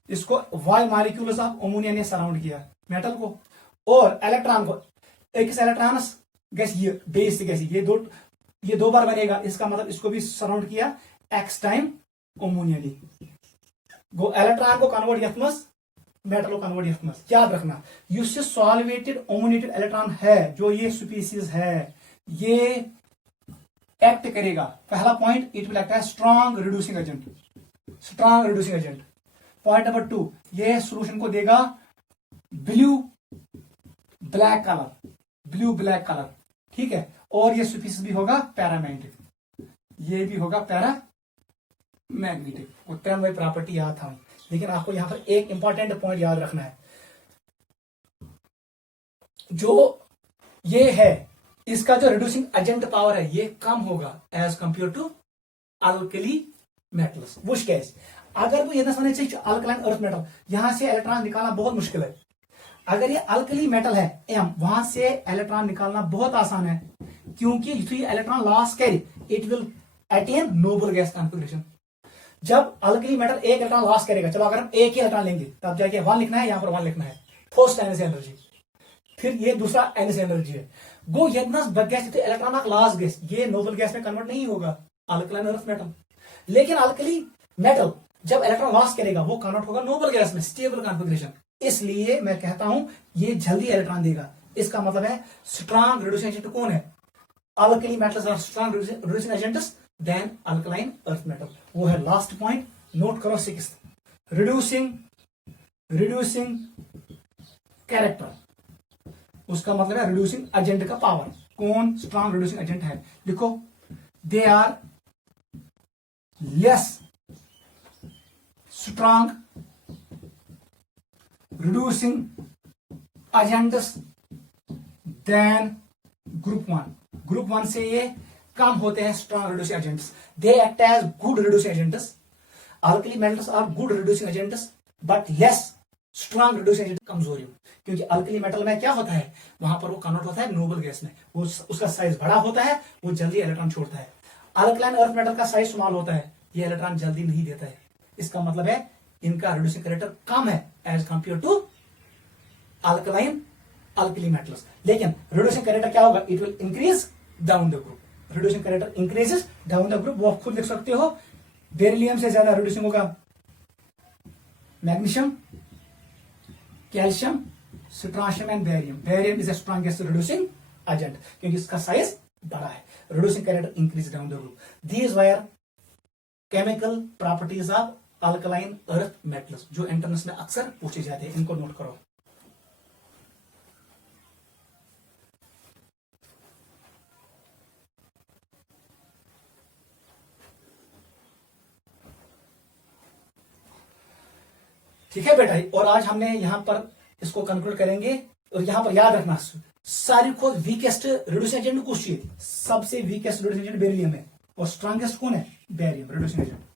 इसको वाई मॉलिक्यूल्स ऑफ अमोनिया ने सराउंड किया मेटल को, और इलेक्ट्रॉन को, एक इलेक्ट्रॉन गैस, ये बेस गैस, ये दो बार बनेगा, इसका मतलब इसको भी सराउंड किया एक्स टाइम अमोनिया ने, वो इलेक्ट्रॉन को कन्वर्ट यथमस, मेटल को कन्वर्ट यथमस। याद रखना, युस सॉल्वेटेड अमोनेटेड इलेक्ट्रॉन है, जो ये स्पीसीज है, ये एक्ट करेगा, पहला point, it will act as strong reducing agent, strong reducing agent. Point number 2, ये सोल्यूशन को देगा ब्लू ब्लैक कलर, ठीक है, और ये स्पीसीज भी होगा पैरामैग्नेटिक, ये भी होगा पैरामैग्नेटिक, और टर्म बाय प्रॉपर्टी याद था, लेकिन आपको यहां पर एक इंपॉर्टेंट पॉइंट याद रखना है, जो ये है, इसका जो रिड्यूसिंग एजेंट पावर है ये कम होगा as compare to alkali metals. वुश कैस अगर वो ये अल्कलाइन अर्थ मेटल, यहां से इलेक्ट्रॉन निकालना बहुत मुश्किल है। अगर ये अल्कली मेटल है एम, वहां से इलेक्ट्रॉन निकालना बहुत आसान है, क्योंकि electron loss carry it will attain noble gas configuration. जब अल्कली मेटल एक इलेक्ट्रॉन लॉस करेगा, चलो अगर हम एक ही इलेक्ट्रॉन लेंगे तब जाके 1 लिखना है, यहां पर 1 लिखना है, फर्स्ट एनर्जी एनर्जी, फिर ये दूसरा एनर्जी एनर्जी है। गो यदनस गैस इलेक्ट्रॉन लॉस गैस, ये नोबल गैस में कन्वर्ट नहीं होगा अल्कलाइन अर्थ मेटल। लेकिन अल्कली मेटल जब इलेक्ट्रॉन लॉस करेगा वो कन्वर्ट होगा नोबल गैस में, स्टेबल कॉन्फिगरेशन। इसलिए मैं कहता हूं ये जल्दी इलेक्ट्रॉन देगा। इसका मतलब है स्ट्रॉन्ग रिड्यूसिंग एजेंट कौन है? Alkali metals are strong reducing agents than alkaline earth metal. वो है लास्ट पॉइंट, नोट करो 6, रिड्यूसिंग कैरेक्टर, उसका मतलब है रिड्यूसिंग एजेंट का पावर। कौन स्ट्रॉन्ग रिड्यूसिंग एजेंट है? लिखो, they are less strong reducing agents than group 1। Group 1 से ये कम होते हैं strong reducing agents. They act as good reducing agents. Alkali metals are good reducing agents but less strong reducing agent, कमजोरी, क्योंकि alkali metal में क्या होता है, वहां पर वो कन्वर्ट होता है नोबल गैस में, वो उसका साइज बड़ा होता है, वो जल्दी इलेक्ट्रॉन छोड़ता है। अल्कलाइन अर्थ मेटल का साइज स्मॉल होता है, ये इलेक्ट्रॉन जल्दी नहीं देता है। इसका मतलब है इनका रिड्यूसिंग कैरेक्टर कम है as compare to alkaline alkali metals. लेकिन रिड्यूसिंग कैरेक्टर क्या होगा? It will increase down the group. Reducing character increases down the group, वो आप खुद लिख सकते हो। बेरिलियम से ज्यादा रिड्यूसिंग होगा magnesium, calcium, स्ट्रांशियम and barium. Barium is the strongest reducing agent क्योंकि इसका साइज बड़ा है। Reducing character increase down the group. These wire chemical properties of alkaline earth metals, जो एंट्रेंस में अक्सर पूछे जाते हैं, इनको नोट करो। ठीक है बेटा, और आज हमने यहां पर इसको कंक्लूड करेंगे। और यहां पर याद रखना, सारी को वीकेस्ट रिड्यूसिंग एजेंट कुछ चाहिए थी, सबसे वीकेस्ट रिड्यूसिंग एजेंट बेरिलियम है और स्ट्रॉन्गेस्ट कौन है? Barium reducing agent.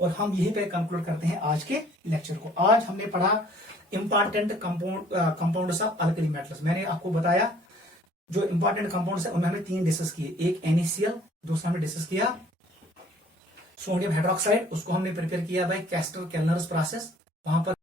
और हम यहीं पे कंक्लूड करते हैं आज के लेक्चर को। आज हमने पढ़ा important compounds of alkali metals. मैंने आपको बताया जो इंपॉर्टेंट कंपाउंड्स है उनमें हमने 3 डिस्कस किए। एक NaCl, दूसरा हमने डिस्कस किया सोडियम हाइड्रोक्साइड, उसको हमने प्रिपेयर किया बाय कैस्टर केल्नर्स प्रोसेस। वहां पर